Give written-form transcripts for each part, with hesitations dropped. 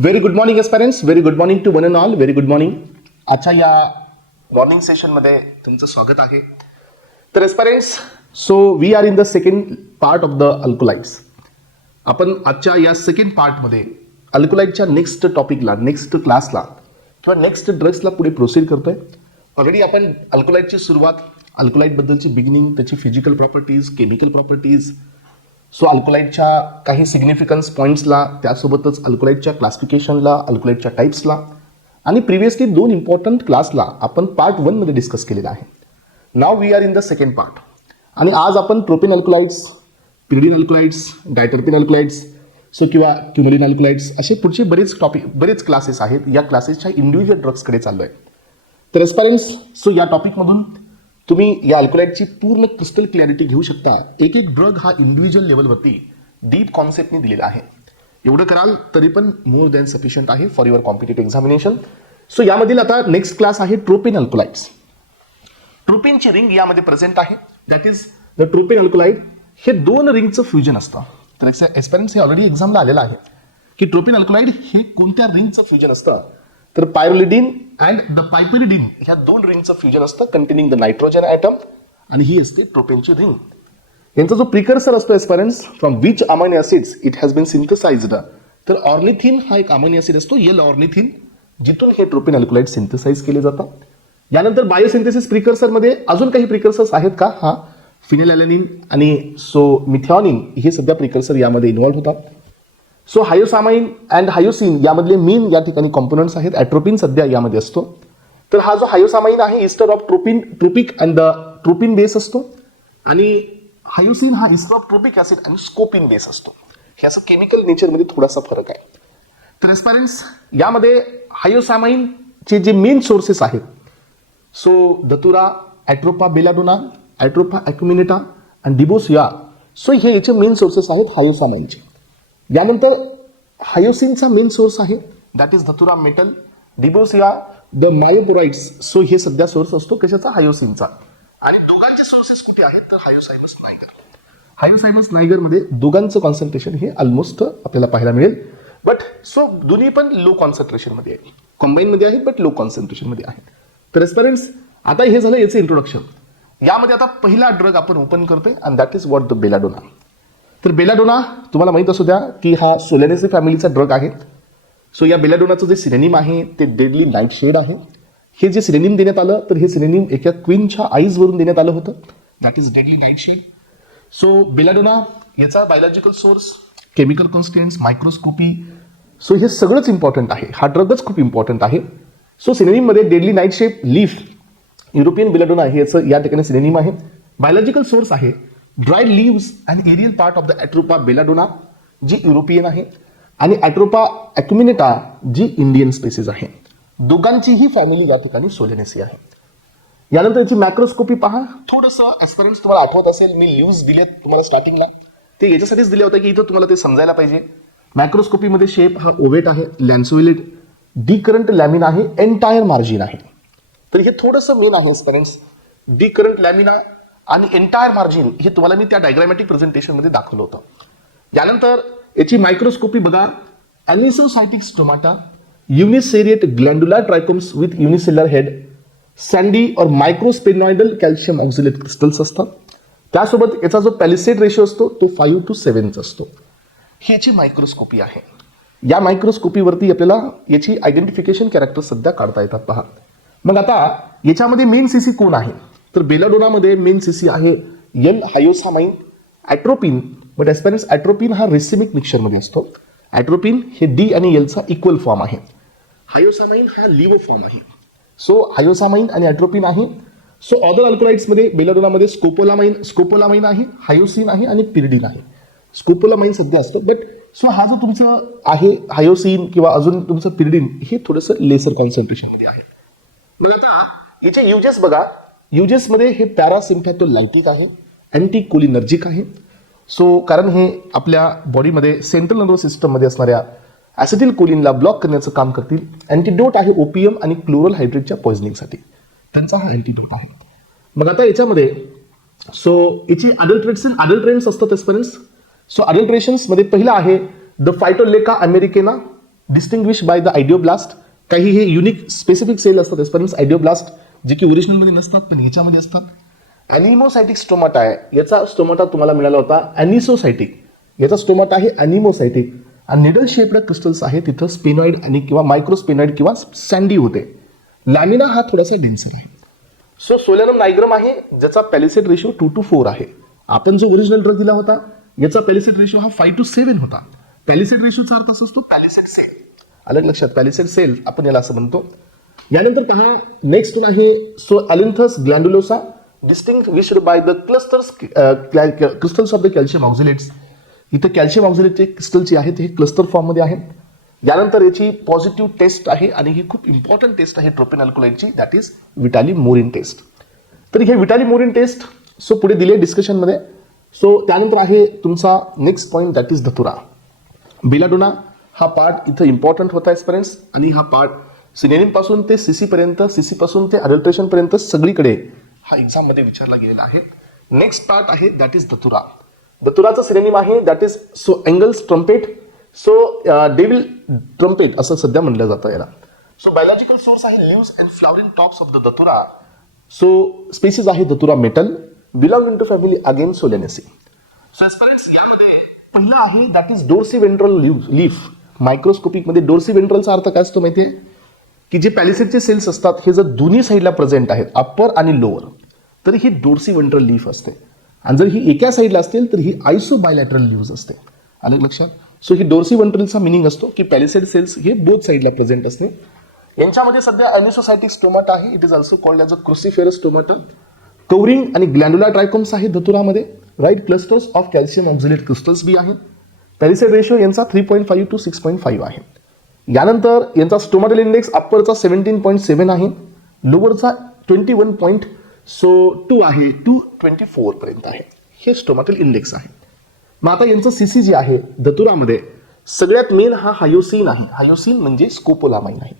Very good morning aspirants, very good morning to one and all, very good morning. आजच्या या morning सेशनमध्ये तुमचं स्वागत आहे. तर aspirants, so we are in the second part of the alkaloids. आपण आजच्या या सेकंड पार्टमध्ये अल्कोलाइडच्या नेक्स्ट टॉपिकला, नेक्स्ट क्लासला किंवा नेक्स्ट ड्रग्सला पुढे प्रोसीड करतोय. ऑलरेडी आपण अल्कोलाइडची सुरुवात, अल्कोलाइडबद्दलची बिगिनिंग, त्याची physical properties, chemical properties, so अल्कोलाइडच्या काही सिग्निफिकन्स पॉईंट्सला, त्यासोबतच अल्कोलाइडच्या क्लासिफिकेशनला, अल्कोलाइडच्या टाईप्सला आणि प्रिव्हियसली 2 इम्पॉर्टंट क्लासला आपण पार्ट 1 मध्ये डिस्कस केलेला आहे. नाव we are in the second part. आणि आज आपण tropane alkaloids, pyridine alkaloids, diterpene alkaloids, so किंवा क्युमोलिन अल्कोलाइड्स असे पुढचे बरेच क्लासेस आहेत. या क्लासेसच्या इंडिव्हिज्युअल ड्रग्सकडे चाललो आहे. तर एस्पायरंट्स, सो या टॉपिकमधून तुम्ही या अल्कोलाइडची पूर्ण क्रिस्टल क्लॅरिटी घेऊ शकता. एक एक ड्रग हा इंडिव्हिज्युअल लेवलवरती डीप कॉन्सेप्टने दिलेला आहे. एवढं कराल तरी पण मोर दॅन सफिशियंट आहे for your competitive examination. So यामधील आता नेक्स्ट क्लास आहे ट्रोपेन अल्कोलाइड्स. ट्रोपेनची रिंग यामध्ये प्रेझेंट आहे, that is the tropane alkaloid. हे 2 रिंगचं फ्युजन असतं. तर एस्पेरेंट्स हे ऑलरेडी एक्झामला आलेलं आहे की ट्रोपेन अल्कोलाइड हे कोणत्या रिंगचं फ्युजन असतं. तर पायरोलिडिन अँड द पायपेरिडिन ह्या 2 रिंगचं फ्युजन असतं कंटेनिंग द नायट्रोजन ॲटम, आणि ही असते ट्रोपेनची रिंग. यांचा जो प्रिकर्सर असतो aspirants, from which amino acids it has been synthesized. तर ऑर्निथिन हा एक अमायनो ऍसिड असतो, एल ऑर्निथिन, जिथून हे ट्रोपेन अल्कोलाइड सिंथेसाइज केले जातात. यानंतर बायोसिंथेसिस प्रिकर्सरमध्ये अजून काही प्रिकर्सर्स आहेत का? हा फिनेलॅलॅनिन आणि सो मिथॅनिन हे सध्या प्रिकर्सर यामध्ये इन्व्हॉल्व होतात. सो हायोसामाइन अँड हायोसिन यामधले मेन या ठिकाणी कॉम्पोनंट्स आहेत. ॲट्रोपिन सध्या यामध्ये असतो. तर हा जो हायोसामाइन आहे ester of tropic and the tropine base असतो, आणि हायोसिन हा इस्टर ऑफ ट्रोपिक ऍसिड आणि स्कोपिन बेस असतो. हे असं केमिकल नेचरमध्ये थोडासा फरक आहे. तर एस्पायरंट्स, यामध्ये हायोसामाइनचे जे मेन सोर्सेस आहेत, सो धतुरा, ॲट्रोपा बेलाडोना, ॲट्रोपा ॲक्युमिनेटा आणि डिबोसिया, सो हे याचे मेन सोर्सेस आहेत हायोसामाइनचे. यानंतर हायोसिनचा मेन सोर्स आहे, दॅट इज धतुरा मेटल, डिबोसिया द मायोपोराइट्स. सो हे सध्या सोर्स असतो कशाचा? हायोसिनचा. आणि दोघांचे सोर्सेस कुठे आहेत? तर हायोसायमस नायगर. हायोसायमस नायगरमध्ये दोघांचं कॉन्सन्ट्रेशन हे ऑलमोस्ट आपल्याला पाहायला मिळेल. बट सो दोन्ही पण लो कॉन्सन्ट्रेशनमध्ये आहे, कॉम्बाईनमध्ये आहेत बट लो कॉन्सन्ट्रेशनमध्ये आहेत. तर एस्पेरेंट्स, आता हे झालं याचं इंट्रोडक्शन. यामध्ये आता पहिला ड्रग आपण ओपन करतोय and that is what the belladonna. तर बेलाडोना तुम्हाला माहित असू द्या की हा सोलॅनेसी फॅमिलीचा ड्रग आहे. सो या बेलाडोनाचं जे सिनेनिम आहे ते डेडली नाईट शेड आहे. हे जे सिनेनिम देण्यात आलं, तर हे सिनेनिम एका क्वीनच्या आईजवरून देण्यात आलं होतं, that is deadly nightshade. So belladonna याचा biological source, chemical constituents, microscopy, so हे सगळंच इम्पॉर्टंट आहे. हा ड्रगच खूप इम्पॉर्टंट आहे. सो सिनेनिममध्ये deadly nightshade, leaf, European belladonna हे याचं या ठिकाणी सिनेनिम आहे. बायोलॉजिकल सोर्स आहे dried leaves and aerial part of the Atropa belladonna जी युरोपियन आहे, आणि ॲट्रोपा ॲक्युमिनेटा जी इंडियन स्पेसिस आहे. दोघांचीही फॅमिली या ठिकाणी सोलेनेसी आहे. यानंतर याची मॅक्रोस्कोपी पहा. थोडंसं एस्पेरेंट्स तुम्हाला आठवत असेल, मी लीव्स दिलेत तुम्हाला स्टार्टिंगला, ते याच्यासाठीच दिले होते की इथं तुम्हाला ते समजायला पाहिजे. मॅक्रोस्कोपीमध्ये शेप हा ओवेट आहे, लॅन्सोइलेट, डिकरंट लॅमिना आहे, एंटायर मार्जिन आहे. तर हे थोडंसं मेन आहे एस्पेरेंट्स. डिकरंट लॅमिना आणि एंटायर मार्जिन हे तुम्हाला मी त्या डायग्रामॅटिक प्रेझेंटेशनमध्ये दाखवलं होतं. यानंतर याची मायक्रोस्कोपी बघा. ॲनिसोसायटिक स्टोमाटा, युनिसेरिएट ग्लँडुलर ट्रायकोम्स विथ युनिसेलर हेड, सँडी और मायक्रोस्पेनॉइडल कॅल्शियम ऑक्झिलेट क्रिस्टल्स असतात. त्यासोबत याचा जो पॅलिसेड रेशो असतो तो 5:7 असतो. ही याची मायक्रोस्कोपी आहे. या मायक्रोस्कोपीवरती आपल्याला याची आयडेंटिफिकेशन कॅरेक्टर सध्या काढता येतात. पहा मग आता याच्यामध्ये मेन सीसी कोण आहे? तर बेलाडोनामध्ये मेन सीसी आहे L हायोसामाइन, atropine. But aspirants, atropine हा रेसिमिक मिक्सचरमध्ये असतो. ॲट्रोपिन हे डी आणि एलचा इक्वल फॉर्म आहे. हायोसामाइन हा लिव्ह फॉर्म आहे. सो हायोसामाइन आणि ॲट्रोपिन आहे. सो अदर अल्कोलाइड्समध्ये बेलाडोनामध्ये स्कोपोलामाइन आहे, हायोसिन आहे आणि पिरिडीन आहे. स्कोपोलामाइन सध्या असतं, बट सो हा जो तुमचं आहे हायोसिन किंवा अजून तुमचं पिरिडीन हे थोडंसं लेसर कॉन्सन्ट्रेशनमध्ये आहे. मग आता याचे युजेस बघा. युजेसमध्ये हे पॅरासिम्पॅथोलायटिक आहे, अँटी कोलिनर्जिक आहे. सो कारण हे आपल्या बॉडीमध्ये सेंट्रल नर्वस सिस्टममध्ये असणाऱ्या ॲसिटिल कोलिनला ब्लॉक करण्याचं काम करतील. अँटीडोट आहे ओपियम आणि क्लोरल हायड्रेटच्या पॉइझनिंगसाठी, त्यांचा हा अँटीडोट आहे. मग आता याच्यामध्ये सो याची अडल्ट्रेन्स असतात एस्पेरेंट्स. सो अडल्ट्रेशन्समध्ये पहिला आहे द फायटोलेका अमेरिकेना, डिस्टिंग्विश बाय द आयडिओब्लास्ट. काही हे युनिक स्पेसिफिक सेल असतात एस्पेरेंट्स आयडिओब्लास्ट, जे की ओरिजिनलमध्ये नसतात पण ह्याच्यामध्ये असतात. ॲनिमोसायटिक स्टोमाटा आहे, याचा स्टोमाटा तुम्हाला मिळाला होता ॲनिसोसायटिक, याचा स्टोमाटा आहे ॲनिमोसायटिक. आणि निडल शेप्ड क्रिस्टल्स आहे, तिथं स्पेनॉइड आणि किंवा मायक्रोस्पेनॉइड किंवा सँडी होते. लॅमिना हा थोडासा डेन्सर आहे. सो सोलॅनम नायग्रम आहे, ज्याचा पॅलिसेड रेशो 2:4 आहे. आपण जो ओरिजिनल ड्रग दिला होता याचा पॅलिसेड रेशो हा 5:7 होता. पॅलिसेड रेशोचा अर्थ असतो पॅलिसेड सेल. अलग लक्षात, पॅलिसेड सेल आपण याला असं म्हणतो. यानंतर पहा नेक्स्ट आहे so ailanthus glandulosa, distinguished by the crystals of the calcium oxalates. इथं कॅल्शियम ऑक्झिलेटचे क्रिस्टल जे आहेत हे क्लस्टर फॉर्ममध्ये आहेत. यानंतर याची पॉझिटिव्ह टेस्ट आहे आणि ही खूप इम्पॉर्टंट टेस्ट आहे ट्रोपिन अल्कोलाइडची, that is Vitali Morin test. तर हे विटाली मोरिन टेस्ट सो पुढे दिले डिस्कशनमध्ये. सो त्यानंतर आहे तुमचा नेक्स्ट पॉईंट, दॅट इज धतुरा. बेलाडोना हा पार्ट इथं इम्पॉर्टंट होता एस्पेरेंट्स, आणि हा पार्ट सिनेरिन पासून ते सीसी पर्यंत, सीसी पासून ते अडल्ट्रेशन पर्यंत सगळीकडे हा एक्झाम मध्ये विचारला गेलेला आहे. नेक्स्ट पार्ट आहे दॅट इज धतुरा. धतुराचं सिनेनिम आहे that is so angel's trumpet. So devil trumpet असं सध्या म्हणलं जातं याला. सो बायोलॉजिकल सोर्स आहे leaves and flowering tops of the datura. So species आहे datura metel, belonging to family again solanaceae. So aspirants यामध्ये पहिलं आहे that is dorsiventral leaf. Microscopic मध्ये डोर्सी वेंट्रलचा अर्थ काय असतो माहितीये, की जे पॅलिसेडचे सेल्स असतात हे जर दोन्ही साईडला प्रेझेंट आहेत, अप्पर आणि लोअर, तर ही डोर्सी वेंट्रल लीफ असते. आणि जर ही एका साईडला असेल तर ही आयसो बायलॅटरल लीव्ज असते. अलग लक्षात. सो ही डोर्सी वेंट्रलचा मिनिंग असतो की पॅलिसेड सेल्स हे बोथ साईडला प्रेझेंट असते. यांच्यामध्ये सध्या ॲनिसोसायटिक स्टोमाटा आहे, it is also called as a cruciferous stomata. Covering आणि ग्लॅन्डुला ट्रायकोम्स आहे धतुरामध्ये, right. Clusters of calcium oxalate crystals बी आहेत. पॅलिसेड रेशो यांचा 3.5 to 6.5 आहे. यानंतर यांचा स्टोमाटल इंडेक्स अप्परचा 17.7 आहे, लोअरचा 21.2 आहे, 224 पर्यंत आहे. हे स्टोमाटल इंडेक्स आहे. मग आता यांचं सीसी जे आहे धतुरामध्ये सगळ्यात मेन हा हायोसिन आहे. हायोसिन म्हणजे स्कोपोलामाइन आहे.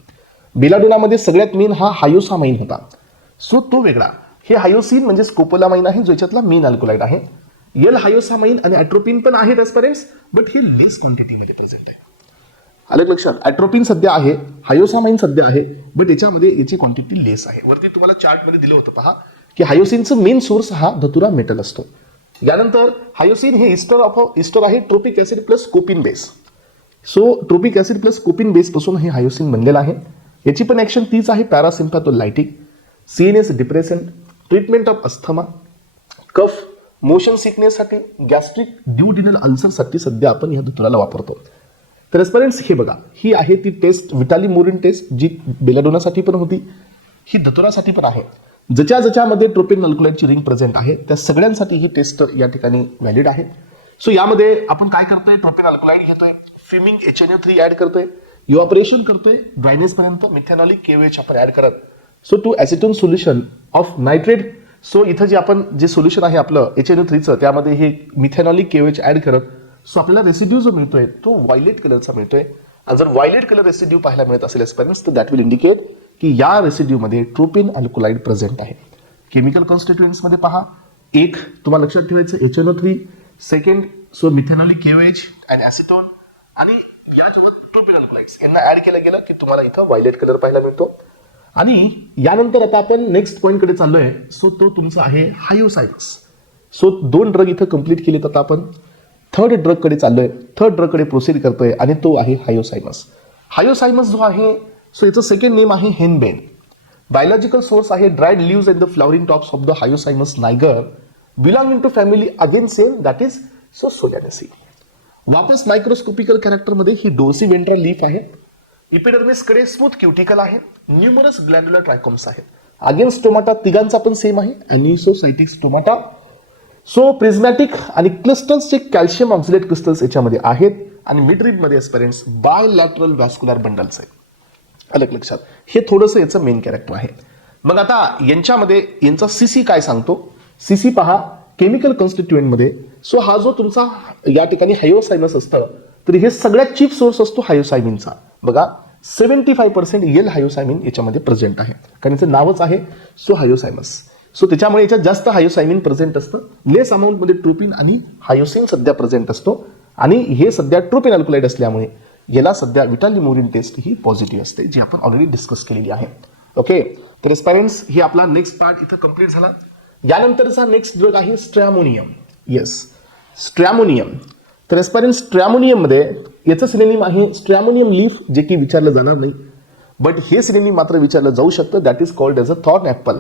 बेलाडोनामध्ये सगळ्यात मेन हा हायोसामाइन होता, सो तो वेगळा. हे हायोसिन म्हणजे स्कोपोलामाइन आहे, जो याच्यातला मेन अल्कोलाइड आहे. एल हायोसामाइन आणि ॲट्रोपिन पण आहेत एस्पेरेंट्स, बट हे लेस क्वांटिटीमध्ये प्रेझेंट आहे. अलग लक्षात. ॲट्रोपिन सध्या आहे, हायोसामाइन सध्या आहे, बट याच्यामध्ये याची क्वांटिटी लेस आहे. वरती तुम्हाला चार्टमध्ये दिलं होतं पहा की हायोसिनचं मेन सोर्स हा धतुरा मेटल असतो. यानंतर हायोसिन हे इस्टर आहे tropic acid plus scopine base. So tropic acid plus scopine base पासून हे हायोसिन बनलेलं आहे. याची पण ऍक्शन तीच आहे, parasympatholytic, CNS depression, treatment of asthma, cough, motion सिकनेससाठी, गॅस्ट्रिक ड्युडिनल अल्सरसाठी सध्या आपण या धतुराला वापरतो. तर एस्पेरेंट्स हे बघा, ही आहे ती टेस्ट विटाली मोरिन टेस्ट, जी बेलाडोनासाठी पण होती, ही धतुरासाठी पण आहे. ज्याच्यामध्ये ट्रोपिन अल्कोलाइडची रिंग प्रेझेंट आहे त्या सगळ्यांसाठी ही टेस्ट या ठिकाणी व्हॅलिड आहे. सो यामध्ये आपण काय करतोय, ट्रोपिन अल्कोलाइड घेतोय, फिमिंग HNO3 ऍड करतोय, इव्हॅपोरेशन करतोय ड्रायनेस पर्यंत, मिथेनॉलिक KOH आपण ऍड करत, so to acetone solution of nitrate. सो इथं जे आपण जे सोल्युशन आहे आपलं HNO3चं, त्यामध्ये हे मिथेनॉलिक KOH ऍड करत, सो आपल्याला रेसिड्यू जो मिळतोय तो व्हायलेट कलरचा मिळतोय. आणि जर व्हायलेट कलर रेसिड्यू पाहायला मिळत असेल एस्पेरेंट्स, तर दॅट विल इंडिकेट की या रेसिड्यूमध्ये ट्रोपिन अल्कोलाइड प्रेझेंट आहे. केमिकल कॉन्स्टिट्युएंट्स मध्ये पहा, एक तुम्हाला लक्षात ठेवायचं HNO3, second so methanolic KOH and acetone, आणि याच्यावर ट्रोपिन अल्कोलाइड्स यांना ऍड केलं गेलं की तुम्हाला इथं व्हायलेट कलर पाहायला मिळतो. आणि यानंतर आता आपण नेक्स्ट पॉईंट कडे चाललोय, सो तो तुमचा आहे हायोसायमस. सो 2 ड्रग इथं कंप्लीट केलेत, आता आपण थर्ड ड्रग कडे चाललोय, थर्ड ड्रग कडे प्रोसीड करतोय, आणि तो आहे हायोसायमस. हायोसायमस जो आहे सो याचं सेकंड नेम आहे हेनबेन. बायोलॉजिकल सोर्स आहे dried leaves and the flowering tops of the hyoscyamus niger, belonging to family again same, that is so solanaceae. वापस मायक्रोस्कोपिकल कॅरेक्टर मध्ये ही डोर्सी वेंट्रल लीफ आहे. इपिडर्मिस कडे smooth cuticle आहे, numerous glandular trichomes आहेत. Again stomata तिघांचा पण same आहे, अॅनिसोसायटिक स्टोमाटा. सो प्रिझमॅटिक आणि क्रिस्टल्सचे कॅल्शियम ऑक्झिलेट क्रिस्टल्स याच्यामध्ये आहेत, आणि मिडरिब मध्ये एस्पेरेंट्स बायलॅटरल व्हॅस्क्युलर बंडल्स आहेत. अलग लक्षात. हे थोडंसं याचं मेन कॅरेक्टर आहे. मग आता यांच्यामध्ये यांचा सीसी काय सांगतो, सीसी पहा केमिकल कॉन्स्टिट्युएंट मध्ये. सो हा जो तुमचा या ठिकाणी हायोसायमस असतं, तर हे सगळ्यात चीप सोर्स असतो हायोसायमिनचा. बघा 75% येल हायोसायमिन याच्यामध्ये प्रेझेंट आहे, कारण याचं नावच आहे सो हायोसायमस. सो त्याच्यामुळे याच्यात जास्त हायोसायमिन प्रेझेंट असतं, लेस अमाऊंट मध्ये ट्रोपिन आणि हायोसिन सध्या प्रेझेंट असतो. आणि हे सध्या ट्रोपिन अल्कोलाइड असल्यामुळे याला सध्या विटालिमोरिन टेस्ट ही पॉझिटिव्ह असते, जी आपण ऑलरेडी डिस्कस केलेली आहे. ओके, तर एस्पायरन्स ही आपला नेक्स्ट पार्ट इथं कंप्लीट झाला. यानंतरचा नेक्स्ट ड्रग आहे स्ट्रॅमोनियम. येस, स्ट्रॅमोनियम. तर एस्पायरन्स स्ट्रॅमोनियम मध्ये याचं सिनोनिम आहे स्ट्रॅमोनियम लीफ, जे की विचारलं जाणार नाही, बट हे सिनोनिम मात्र विचारलं जाऊ शकतं. That is called as a thorn apple.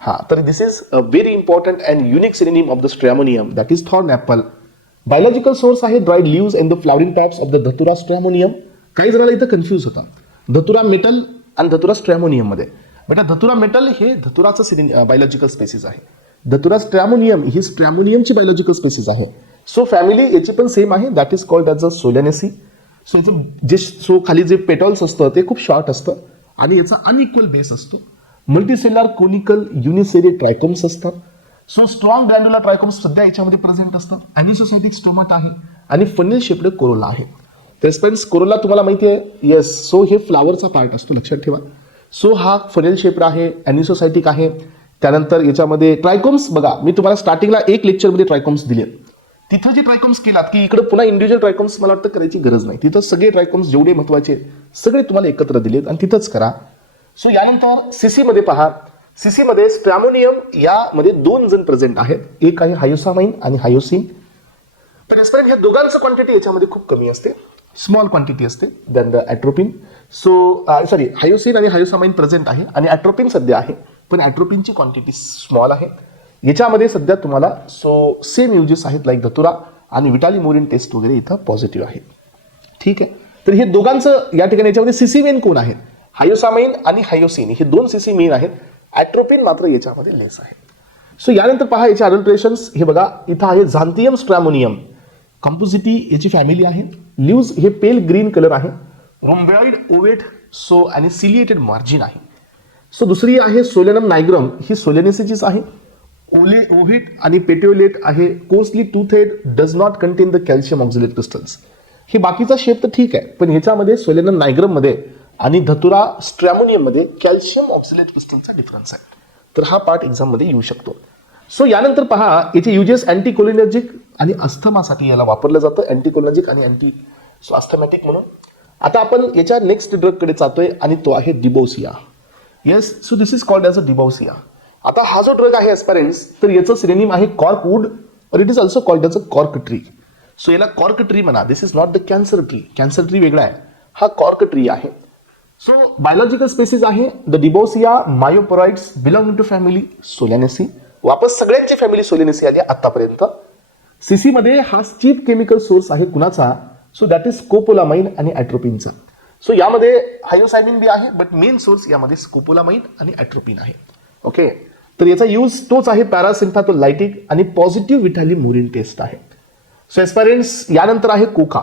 हा, तर this is a very important and unique synonym of the stramonium, that is thorn apple. Biological source आहे dried leaves and the flowering tops of the datura stramonium. काही जणांना इथं confuse होता धतुरा metal आणि धतुरा स्ट्रॅमोनियम मध्ये. बेटा धतुरा मेटल हे धतुराचं बायोलॉजिकल स्पेसिस आहे. धतुरा स्ट्रॅमोनियम ही स्ट्रॅमोनियमची बायोलॉजिकल स्पेसिस आहे. सो फॅमिली याची पण सेम आहे, that is called as a solanaceae. So याचं जे खाली जे पेटॉल्स असतं ते खूप शॉर्ट असतं आणि याचा अनइक्वल बेस असतो. मल्टीसेल्युलर कोनिकल युनिसेरी ट्रायकोम्स असतात. सो स्ट्रॉंग ग्रॅन्युलर ट्रायकोम्स सध्या याच्यामध्ये प्रेझेंट असतात. अॅनिसोसायटिक स्टोमाटा आहे आणि फनेल शेप्ड कोरोला आहे. रेस्पॉन्स कोरोला तुम्हाला माहिती आहे. येस, सो हे फ्लावरचा पार्ट असतो, लक्षात ठेवा. सो हा फनेल शेप्ड आहे, अॅनिसोसायटिक आहे. त्यानंतर याच्यामध्ये ट्रायकोम्स बघा, मी तुम्हाला स्टार्टिंगला एक लेक्चरमध्ये ट्रायकोम्स दिले. तिथं जे ट्रायकोम्स केलात की इकडे पुन्हा इंडिव्हिज्युअल ट्रायकोम्स मला वाटतं करायची गरज नाही. तिथं सगळे ट्रायकोम्स जेवढे महत्वाचे सगळे तुम्हाला एकत्र दिलेत आणि तिथंच करा. सो यानंतर सीसी मध्ये पहा. सीसी मध्ये स्ट्रॅमोनियम यामध्ये 2 जण प्रेझेंट आहेत. एक आहे हायोसामाइन आणि हायोसिन. पण एस्पायरन ह्या दोघांचं क्वांटिटी याच्यामध्ये खूप कमी असते, स्मॉल क्वांटिटी असते than the atropine. So sorry, hyoscine आणि हायोसामाइन प्रेझेंट आहे आणि ॲट्रोपिन सध्या आहे, पण ॲट्रोपिनची क्वांटिटी स्मॉल आहे. याच्यामध्ये सध्या तुम्हाला सो सेम युजेस आहेत लाईक धतुरा आणि विटालिमोरिन टेस्ट वगैरे इथं पॉझिटिव्ह आहे. ठीक आहे, तर हे दोघांचं या ठिकाणी याच्यामध्ये सीसी मेन कोण आहेत? हायोसामाइन आणि हायोसिन हे 2 सीसी मेन आहेत. ॲट्रोपिन मात्र याच्यामध्ये लेस आहे. सो यानंतर पहा याचे अडल्ट्रेशन्स. हे बघा इथं आहे झांथियम स्ट्रॅमोनियम. कंपोजिटी याची फॅमिली आहे. लिव्ज हे पेल ग्रीन कलर आहे. रोम्बॉइड ओवेट सो आणि सिलिएटेड मार्जिन आहे. सो दुसरी आहे सोलेनम नायग्रम, ही सोलेनेसीचीच आहे. ओव्हिट आणि पेटिओलेट आहे. Coarsely toothed, does not contain the calcium oxalate crystals. हे बाकीचा शेप तर ठीक आहे, पण ह्याच्यामध्ये सोलेनम नायग्रम मध्ये आणि धतुरा स्ट्रॅमोनियम मध्ये कॅल्शियम ऑक्झिलेट क्रिस्टलचा डिफरन्स आहे. तर हा पार्ट एक्झाम मध्ये येऊ शकतो. सो यानंतर पहा याचे युजेस अँटीकोलिनर्जिक आणि अस्थमासाठी याला वापरलं जातं, अँटीकोलिनर्जिक आणि अँटी अस्थमॅटिक म्हणून. आता आपण याच्या नेक्स्ट ड्रग कडे जातोय आणि तो आहे Duboisia. Yes, so this is called as a Duboisia. आता हा जो ड्रग आहे एस्पायरेंट्स, तर याचं सिनोनिम आहे कॉर्कवूड और it is also called as a cork tree. So याला कॉर्क ट्री म्हणा. This is not the cancer tree. Cancer tree वेगळा आहे, हा कॉर्क ट्री आहे. सो बायोलॉजिकल स्पेसिस आहे the Duboisia myoporoides belonging to family solanaceae. वापस सगळ्यांची family सोलॅनेसी आली आतापर्यंत. सीसी मध्ये हा चीप केमिकल सोर्स आहे कुणाचा? सो दॅट इज स्कोपोलामाइन आणि ॲट्रोपिनचा. सो यामध्ये हायोसायमिन बी आहे, बट मेन सोर्स यामध्ये स्कोपोलामाइन आणि ॲट्रोपिन आहे. ओके, तर याचा यूज तोच आहे पॅरासिम्पॅथोलायटिक आणि पॉझिटिव्ह विटालिमोरिन टेस्ट आहे. सो एस्पायरेंट्स यानंतर आहे कोका.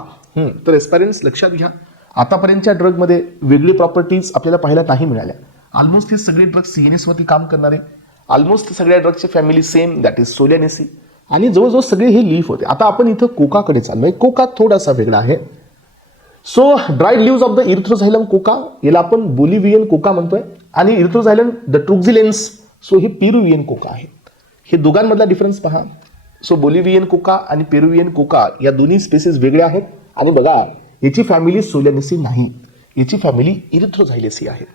तर एस्पायरेंट्स लक्षात घ्या, आतापर्यंतच्या ड्रगमध्ये वेगळी प्रॉपर्टीज आपल्याला पाहायला नाही मिळाल्या. ऑलमोस्ट हे सगळे ड्रग सीएनएस वरती काम करणारे, ऑलमोस्ट सगळ्या ड्रगची फॅमिली सेम, दॅट इज सोलॅनेसी, आणि जवळजवळ सगळे हे लीफ होते. आता आपण इथं कोकाकडे चाललोय. कोका थोडासा वेगळा आहे. So dried leaves of the erythroxylum coca, याला आपण बोलिव्हियन कोका म्हणतोय, आणि इरिथ्रोझायलम द ट्रुक्झिलेन्स, सो हे पेरुवियन कोका आहे. हे दोघांमधला डिफरन्स पहा. सो बोलिव्हियन कोका आणि पेरुवियन कोका या दोन्ही स्पेसिस वेगळ्या आहेत. आणि बघा याची फॅमिली सोलॅनेसी नाही, याची फॅमिली इरिथ्रोझायलेसी आहे.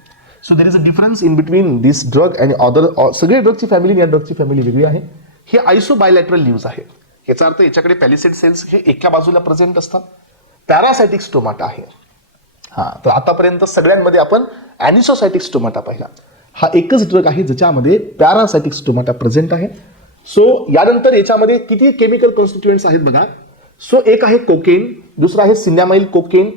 So there is a difference in between this drug and other. सगळे ड्रगची फॅमिली या ड्रगची फॅमिली वेगळी आहे. हे आयसोबायलॅटरल लिव्स आहे. याचा अर्थ याच्याकडे पॅलिसेड सेल्स हे एका बाजूला प्रेझेंट असतात. पॅरासायटिक स्टोमाटा आहे. हा, तर आतापर्यंत सगळ्यांमध्ये आपण ॲनिसोसायटिक स्टोमाटा पाहिला. हा एकच ड्रग आहे ज्याच्यामध्ये पॅरासायटिक स्टोमाटा प्रेझेंट आहे. सो यानंतर याच्यामध्ये किती केमिकल कॉन्स्टिट्युएंट्स आहेत बघा. सो एक आहे कोकेन, दुसरा आहे सिन्यामाइल कोकेन,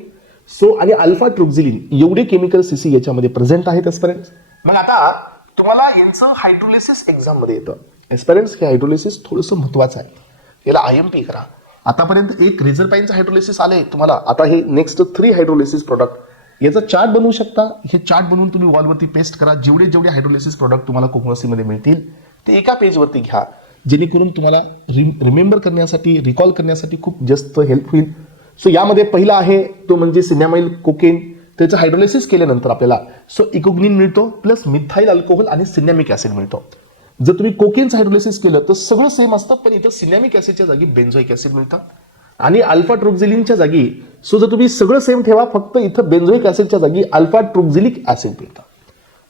सो आणि अल्फा ट्रुक्झिलिन, एवढे केमिकल सीसी याच्यामध्ये प्रेझेंट आहेत एस्पायरेंट्स. मग आता तुम्हाला यांचं हायड्रोलिसिस एक्झाम मध्ये येतं. एस्पायरेंट्स हे हायड्रोलिसिस थोडंसं महत्वाचं आहे, याला IMP करा. आतापर्यंत एक रिझरपाईनचं हायड्रोलिसिस आलंय तुम्हाला, आता हे नेक्स्ट 3 हायड्रोलिसिस प्रोडक्ट याचा चार्ट बनवू शकता. हे चार्ट बनवून तुम्ही वॉलवरती पेस्ट करा. जेवढे जेवढे हायड्रोलिसिस प्रोडक्ट तुम्हाला कोकोनसीमध्ये मिळतील ते एका पेजवरती घ्या, जेणेकरून तुम्हाला रिमेंबर करण्यासाठी, रिकॉल करण्यासाठी खूप जास्त हेल्प होईल. सो यामध्ये पहिला आहे तो म्हणजे सिन्यामाइल कोकेन. त्याचं हायड्रोलिसिस केल्यानंतर आपल्याला सो इकोग्निन मिळतो, प्लस मिथाइल अल्कोहोल आणि सिन्यामिक ऍसिड मिळतो. जर तुम्ही कोकेनचं हायड्रोलिसिस केलं तर सगळं सेम असतं, पण इथं सिन्यामिक ऍसिडच्या जागी बेन्झोइक ऍसिड मिळतं आणि अल्फा ट्रोक्झिलिनच्या जागी सो जर तुम्ही सगळं सेम ठेवा, फक्त इथं बेन्झोइक ऍसिडच्या जागी अल्फा ट्रोक्झिलिक ऍसिड मिळतं.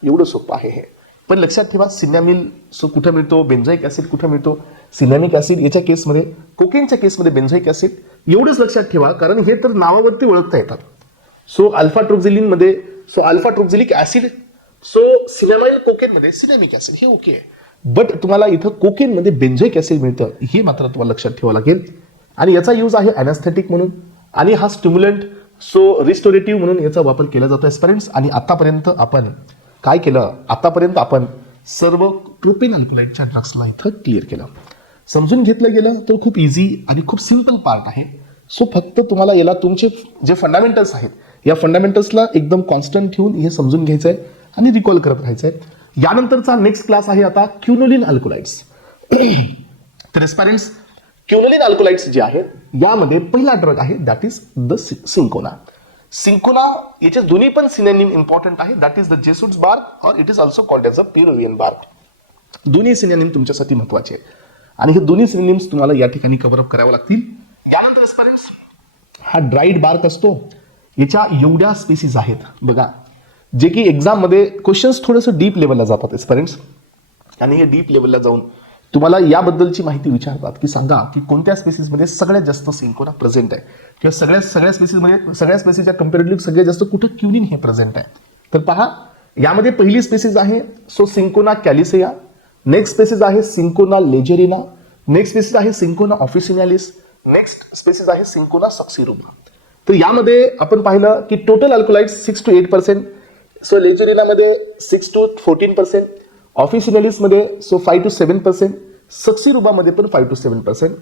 एवढं सोपं आहे हे. पण लक्षात ठेवा सिनॅमिल सो कुठं मिळतो, बेन्झोइक ऍसिड कुठं मिळतो, सिनॅमिक ऍसिड याच्या केसमध्ये, कोकेनच्या केसमध्ये बेन्झोइक ऍसिड. एवढंच लक्षात ठेवा, कारण हे तर नावावरती ओळखता येतात. सो अल्फा ट्रोक्झिलिन मध्ये so alpha truxillic acid, so cinnamyl cocaine मध्ये सिनेमिक ऍसिड, हे ओके आहे. बट तुम्हाला इथं कोकेन मध्ये बेन्झोइक ऍसिड मिळतं, हे मात्र तुम्हाला लक्षात ठेवावं लागेल. आणि याचा यूज आहे अॅनास्थेटिक म्हणून, आणि हा स्टिम्युलंट सो रिस्टोरेटिव्ह म्हणून याचा वापर केला जातो एस्पिरंट्स. आणि आतापर्यंत आपण काय केलं, आतापर्यंत आपण सर्व प्रोपेन अल्कलाइडच्या ड्रग्सला इथं क्लिअर केलं, समजून घेतलं गेलं. तर खूप इझी आणि खूप सिम्पल पार्ट आहे. सो फक्त तुम्हाला याला तुमचे जे फंडामेंटल्स आहेत, या फंडामेंटल्सला एकदम कॉन्स्टंट ठेवून हे समजून घ्यायचं आहे आणि रिकॉल करत राहायचं आहे. यानंतरचा नेक्स्ट क्लास आहे आता क्युनोलिन अल्कोलाइड्स. तर एस्पिरंट्स क्युनोलिन अल्कोलाइड्स जे आहे यामध्ये पहिला ड्रग आहे that is the cinchona. Cinchona याचे दोन्ही पण सिनोनिम इम्पॉर्टंट आहे, that is the Jesuits bark और it is also called as a Peruvian bark. दोन्ही सिनोनिम तुमच्यासाठी महत्वाचे आहेत आणि हे दोन्ही सिनोनिम्स तुम्हाला या ठिकाणी कव्हर अप करावे लागतील. यानंतर एस्पिरंट्स हा ड्राईड बार्क असतो, याच्या एवढ्या स्पेसिस आहेत बघा, जे की एक्झाम मध्ये क्वेश्चन्स थोडंसं डीप लेवलला जातात एस्पिरंट्स. आणि हे डीप लेवलला जाऊन तुम्हाला याबद्दलची माहिती विचारतात की सांगा की कोणत्या स्पेसिसमध्ये सगळ्यात जास्त सिंकोना प्रेझेंट आहे, किंवा सगळ्या स्पेसिसमध्ये सगळ्या स्पेसिसच्या कम्पॅरेटिव्हली सगळ्यात जास्त कुठं क्युनिन हे प्रेझेंट आहे. तर पहा यामध्ये पहिली स्पेसिस आहे so cinchona calisaya, next species आहे सिंकोना लेजेरिना, नेक्स्ट स्पेसिस आहे सिंकोना ऑफिसिनालिस, नेक्स्ट स्पेसिस आहे सिंकोना सक्सिरुमा. तर यामध्ये आपण पाहिलं की टोटल अल्कोलाइड्स 6 to 8%, सो लेजेरिनामध्ये 6 to 14%, ऑफिसिनालिसमध्ये सो 5 to 7%, सक्सिरुबामध्ये पण 5 to 7%.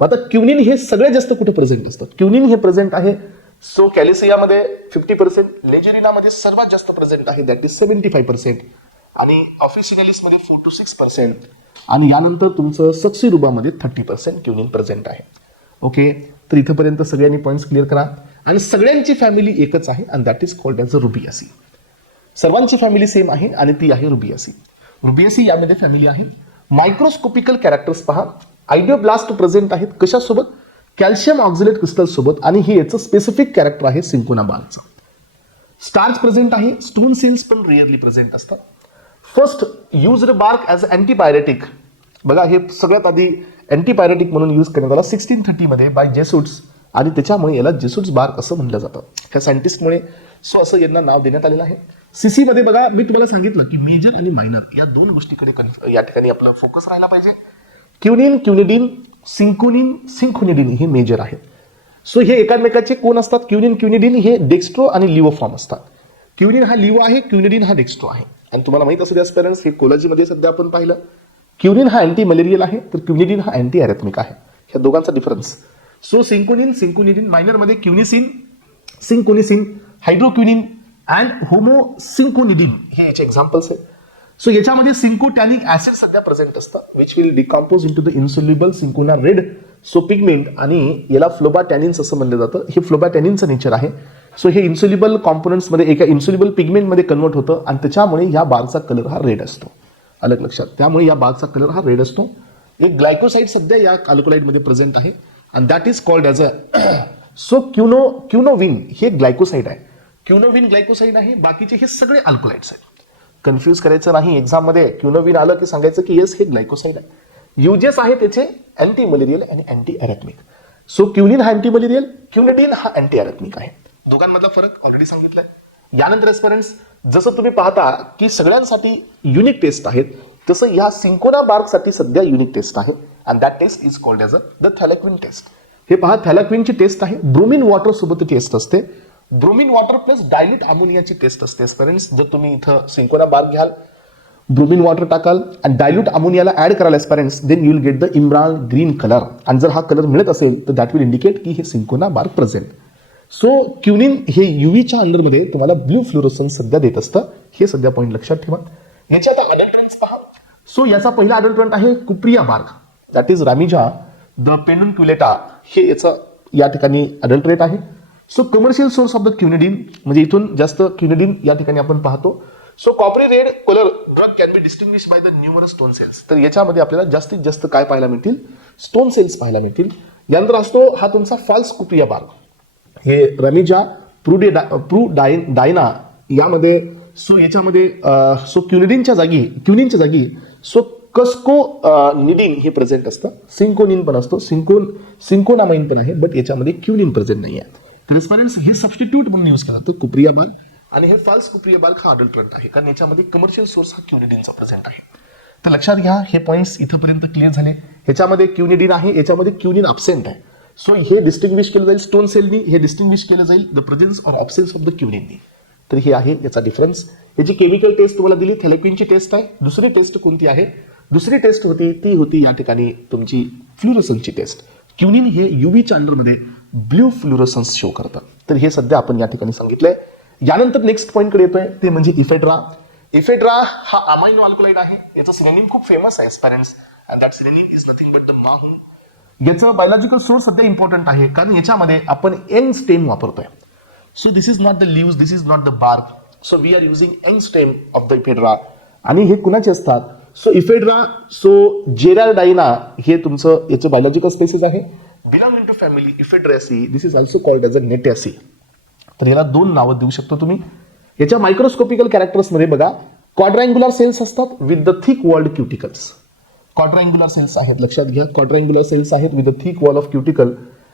आता क्युनिन हे सगळ्यात जास्त कुठे प्रेझेंट असतं, क्युनिन हे प्रेझेंट आहे सो कॅलिसियामध्ये 50%, लेजेरिनामध्ये सर्वात जास्त प्रेझेंट आहे दॅट इज 75%, आणि ऑफिसिनालिसमध्ये 4 to 6%, आणि यानंतर तुमचं सक्सिरुबामध्ये 30% क्युनिन प्रेझेंट आहे. ओके, तर इथपर्यंत सगळ्यांनी पॉईंट्स क्लिअर करा. आणि सगळ्यांची फॅमिली एकच आहे आणि that is called as a rubiaceae. सर्वांची फॅमिली सेम आहे आणि ती आहे रुबियासी. रुबियासी यामध्ये फॅमिली आहे. मायक्रोस्कोपिकल कॅरेक्टर्स पहा, आयडिओब्लास्ट प्रेझेंट आहेत कशासोबत, कॅल्शियम ऑक्झलेट क्रिस्टल सोबत, आणि हे याचं स्पेसिफिक कॅरेक्टर आहे सिंकोना बार्कचं. स्टार्च प्रेझेंट आहे, स्टोन सेल्स पण रिअरली प्रेझेंट असतात. First used bark as antibiotic, बघा हे सगळ्यात आधी अँटीबायोटिक म्हणून यूज करण्यात आला 1630 मध्ये बाय जेसुट्स, आणि त्याच्यामुळे याला जेसुट्स बार्क असं म्हणलं जातं ह्या सायंटिस्टमुळे. सो असं यांना नाव देण्यात आलेलं आहे. सीसी मध्ये बघा मी तुम्हाला सांगितलं की मेजर आणि मायनर या दोन गोष्टीकडे या ठिकाणी आपला फोकस राहायला पाहिजे. क्युनिन, क्युनिडिन, सिंकोनिन, सिंकोनिडिन हे मेजर आहेत. सो हे एकामेकाचे कोण असतात, क्युनिन क्युनिडिन हे डेक्स्ट्रो आणि लिव्हो फॉर्म असतात. क्युनिन हा लिव्हो आहे, क्युनिडिन हा डेक्स्ट्रो आहे. आणि तुम्हाला माहित असू द्या पेरेंट्स, हे कोलॉजीमध्ये सध्या आपण पाहिलं क्युनिन हा अँटी मलेरियल आहे, तर क्युनिडिन हा अँटी अरेथमिक आहे. ह्या दोघांचा डिफरन्स. सो सिंकोनिन, सिंकोनिडिन, मायनरमध्ये quinicine, cinchonicine, hydroquinine and homocinchonidine हे याचे एक्झाम्पल्स आहेत. सो याच्यामध्ये सिंकोटॅनिक ऍसिड सध्या प्रेझेंट असतं which will decompose into the insoluble cinchona red so pigment, आणि याला फ्लोबाटॅनिन्स असं म्हणलं जातं. हे फ्लोबाटॅनिनचं नेचर आहे. सो हे इन्सोल्युबल कॉम्पोनंट्समध्ये एका इन्सोल्युबल पिगमेंटमध्ये कन्वर्ट होतं आणि त्याच्यामुळे या बारचा कलर हा रेड असतो. अलग लक्षात, त्यामुळे या बारचा कलर हा रेड असतो. एक ग्लायकोसाइड सध्या या अल्कोलाइडमध्ये प्रेझेंट आहे आणि that is called as a so quinovin हे ग्लायकोसाइड आहे. क्युनोविन ग्लायकोसाइड आहे, बाकीचे हे सगळे अल्कोलाइड्स आहेत. कन्फ्यूज करायचं नाही एक्झाममध्ये. क्युनोविन आलं की सांगायचं की येस हे ग्लायकोसाइड आहे. युजेस आहे त्याचे अँटी मलेरियल आणि अँटी अरेथमिक. सो क्युनिन हा अँटी मलेरियल, क्युनिडिन हा अँटी अरेथमिक आहे. दोघांमधला फरक ऑलरेडी सांगितलाय. यानंतर एस्पिरंट्स जसं तुम्ही पाहता की सगळ्यांसाठी युनिक टेस्ट आहेत, तसं या सिंकोना बार्कसाठी सध्या युनिक टेस्ट आहे and that test is called as a the thalleioquin test. हे पहा थॅलेक्विनची टेस्ट आहे, ब्रोमिन वॉटर सोबत टेस्ट असते. ब्रोमिन वॉटर प्लस डायल्यूट अमोनियाची टेस्ट असते एस्पिरंट्स. जर तुम्ही इथं सिंकोना बार्क घ्याल, ब्रोमिन वॉटर टाकाल आणि डायल्यूट अमोनियाला ऍड कराल aspirants, then you will get the emerald green colour. आणि जर हा कलर मिळत असेल तर दॅट विल इंडिकेट की हे सिंकोना बार्क प्रेझेंट. सो क्युनिन हे युव्हीच्या अंडरमध्ये तुम्हाला ब्लू फ्लोरोसन्स सध्या देत असतं. हे सध्या पॉईंट लक्षात ठेवा. याचे आता अडल्ट्रंट्स पहा. सो याचा पहिला अडल्ट्रंट आहे cuprea bark, that is Remijia the pedunculata, हे याचं या ठिकाणी अडल्ट्रेट आहे. So commercial source of the quinidine, म्हणजे इथून जास्त क्युनिडिन या ठिकाणी आपण पाहतो. So coppery red colour drug can be distinguish by the numerous stone cells. तर याच्यामध्ये आपल्याला जास्तीत जास्त काय पाहायला मिळतील, स्टोन सेल्स पाहायला मिळतील. यानंतर असतो हा तुमचा फॉल्स कुप्रिया बार, हे रमिजा डायना यामध्ये सो याच्यामध्ये सो क्युनिडिनच्या जागी सो कस्को निडिन हे प्रेझेंट असतं, सिंकोनिन पण असतो, सिंकोनामाइन पण आहे, बट याच्यामध्ये क्युनिन प्रेझेंट नाही आहे. ट्रान्सपरन्स हे सबस्टिट्यूट म्हणून यूज केला तो कुप्रिया बार, आणि हे फॉल्स कुप्रिया बार हा अडल्ट्रंट आहे कारण याच्यामध्ये कमर्शियल सोर्स हा क्युनिडिनचा प्रेझेंट आहे. तर लक्षात घ्या, हे पॉईंट्स इथपर्यंत क्लिअर झाले. ह्याच्यामध्ये क्युनिडिन आहे, याच्यामध्ये क्युनिन अब्सेंट आहे. सो हे डिस्टिंग्विश केलं जाईल स्टोन सेलनी, हे डिस्टिंग्विश केलं जाईल the presence or absence of the क्युनिननी. तर हे आहे याचा डिफरन्स. याची केमिकल टेस्ट तुम्हाला दिली, थॅलेक्विनची टेस्ट आहे. दुसरी टेस्ट कोणती आहे? दुसरी टेस्ट होती ती होती या ठिकाणी तुमची फ्लुरोसन्सची टेस्ट. क्युनिन हे युव्हीच्या अंडरमध्ये ब्ल्यू फ्लुरोसन्स शो करतं. तर हे सध्या आपण या ठिकाणी सांगितलंय. यानंतर नेक्स्ट पॉईंटकडे येतोय ते म्हणजे इफेड्रा. इफेड्रा हा अमायनो अल्कलाइड आहे. याचं सिनोनिम खूप फेमस आहे aspirants, and that synonym is nothing but the ma huang. याचं बायोलॉजिकल सोर्स सध्या इम्पॉर्टंट आहे कारण याच्यामध्ये आपण यंग स्टेम वापरतोय. So this is not the leaves, this is not the bark. So we are using young stem of the ephedra. आणि हे कुणाचे असतात? सो इफेड्रा, सो जेराडायना हे तुमचं याचं बायोलॉजिकल स्पेसिस आहे. Belonging to family ephedraceae, this is also called as a gnetaceae. तर याला दोन नावं देऊ शकतो तुम्ही. याच्या मायक्रोस्कोपिकल कॅरेक्टर्समध्ये बघा, क्वाड्रँग्युलर सेल्स असतात with the thick walled cuticles. Quadrangular cells आहेत, लक्षात घ्या, क्वाड्रँग्युलर सेल्स आहेत with the thick wall of cuticle.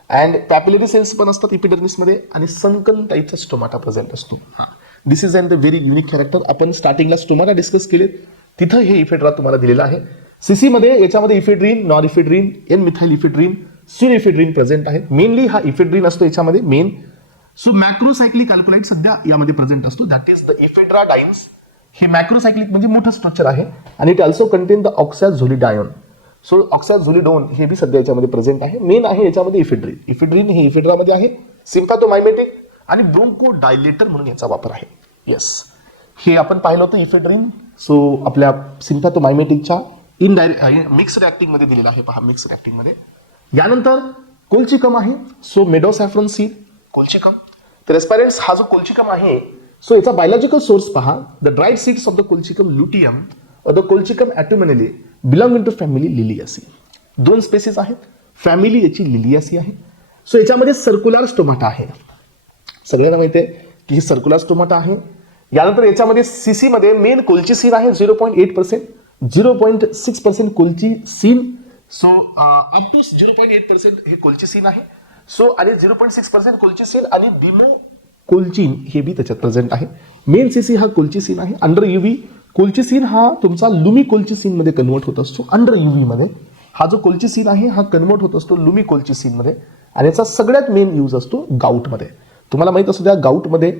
And papillary cells पण असतात इपिडर्मिसमध्ये, आणि संकन टाईपचा स्टोमाटा प्रेझेंट असतो. This is and the very unique character. आपण स्टार्टिंगला स्टोमाटा डिस्कस केले, तिथं हे इफेड्रा तुम्हाला दिलेलं आहे. सीसीमध्ये याच्यामध्ये ephedrine, nor ephedrine, N methyl ephedrine, syn ephedrine present आहे. मेनली हा इफेड्रीन असतो याच्यामध्ये मेन. सो मॅक्रोसायक्लिक अल्कलाइड सध्या यामध्ये प्रेझेंट असतो, that is the ephedradines. हे मॅक्रोसायक्लिक म्हणजे मोठं स्ट्रक्चर आहे, आणि it also contain the oxazolidinone. So oxazolidone हे बी सध्या याच्यामध्ये प्रेझेंट आहे. मेन आहे याच्यामध्ये इफेड्रीन. इफेड्रीन हे इफेड्रामध्ये आहे. सिम्पॅथोमायमेटिक आणि ब्रोंको डायलेटर म्हणून याचा वापर आहे. येस, हे आपण पाहिलं होतं इफेड्रीन. सो आपल्या सिम्पॅथोमायमेटिकच्या इनडायरेक्ट मिक्स रिॲक्टिंग मध्ये दिलेला आहे, पहा मिक्स रिॲक्टिंग मध्ये. यानंतर कोल्चिकम आहे. So meadow saffron seed, colchicum. तर एस्पायरेंट्स हा जो कोल्चिकम आहे, सो याचा बायोलॉजिकल सोर्स पहा, the dried seeds of the colchicum luteum the colchicum autumnale belonging to family liliaceae. दोन स्पेसिस आहेत, फॅमिली याची लिलियासी आहे. सो याच्यामध्ये सर्क्युलर स्टोमाटा आहे. सगळ्यांना माहिती आहे की ही सर्क्युलर स्टोमाटा आहे. यानंतर याच्यामध्ये सीसी मध्ये मेन कोल्चिसिन आहे 0.8%, 0.6% कोल्चिसिन. सो अप टू 0.8% हे कोल्चिसिन आहे. सो आणि 0.6% कोल्चिसिन आणि बिमो कोल्चिन हे बी त्याच्यात प्रेझेंट आहे. मेन सीसी हा कोल्चिसिन आहे. अंडर युव्ही कोल्चिसिन हा तुमचा लुमी कोल्चिसिन मध्ये कन्वर्ट होत असतो. अंडर युव्ही मध्ये हा जो कोल्चिसिन आहे हा कन्वर्ट होत असतो लुमी कोल्चिसिन मध्ये, आणि याचा सगळ्यात मेन यूज असतो गाऊट मध्ये. तुम्हाला माहित असू द्या गाऊट मध्ये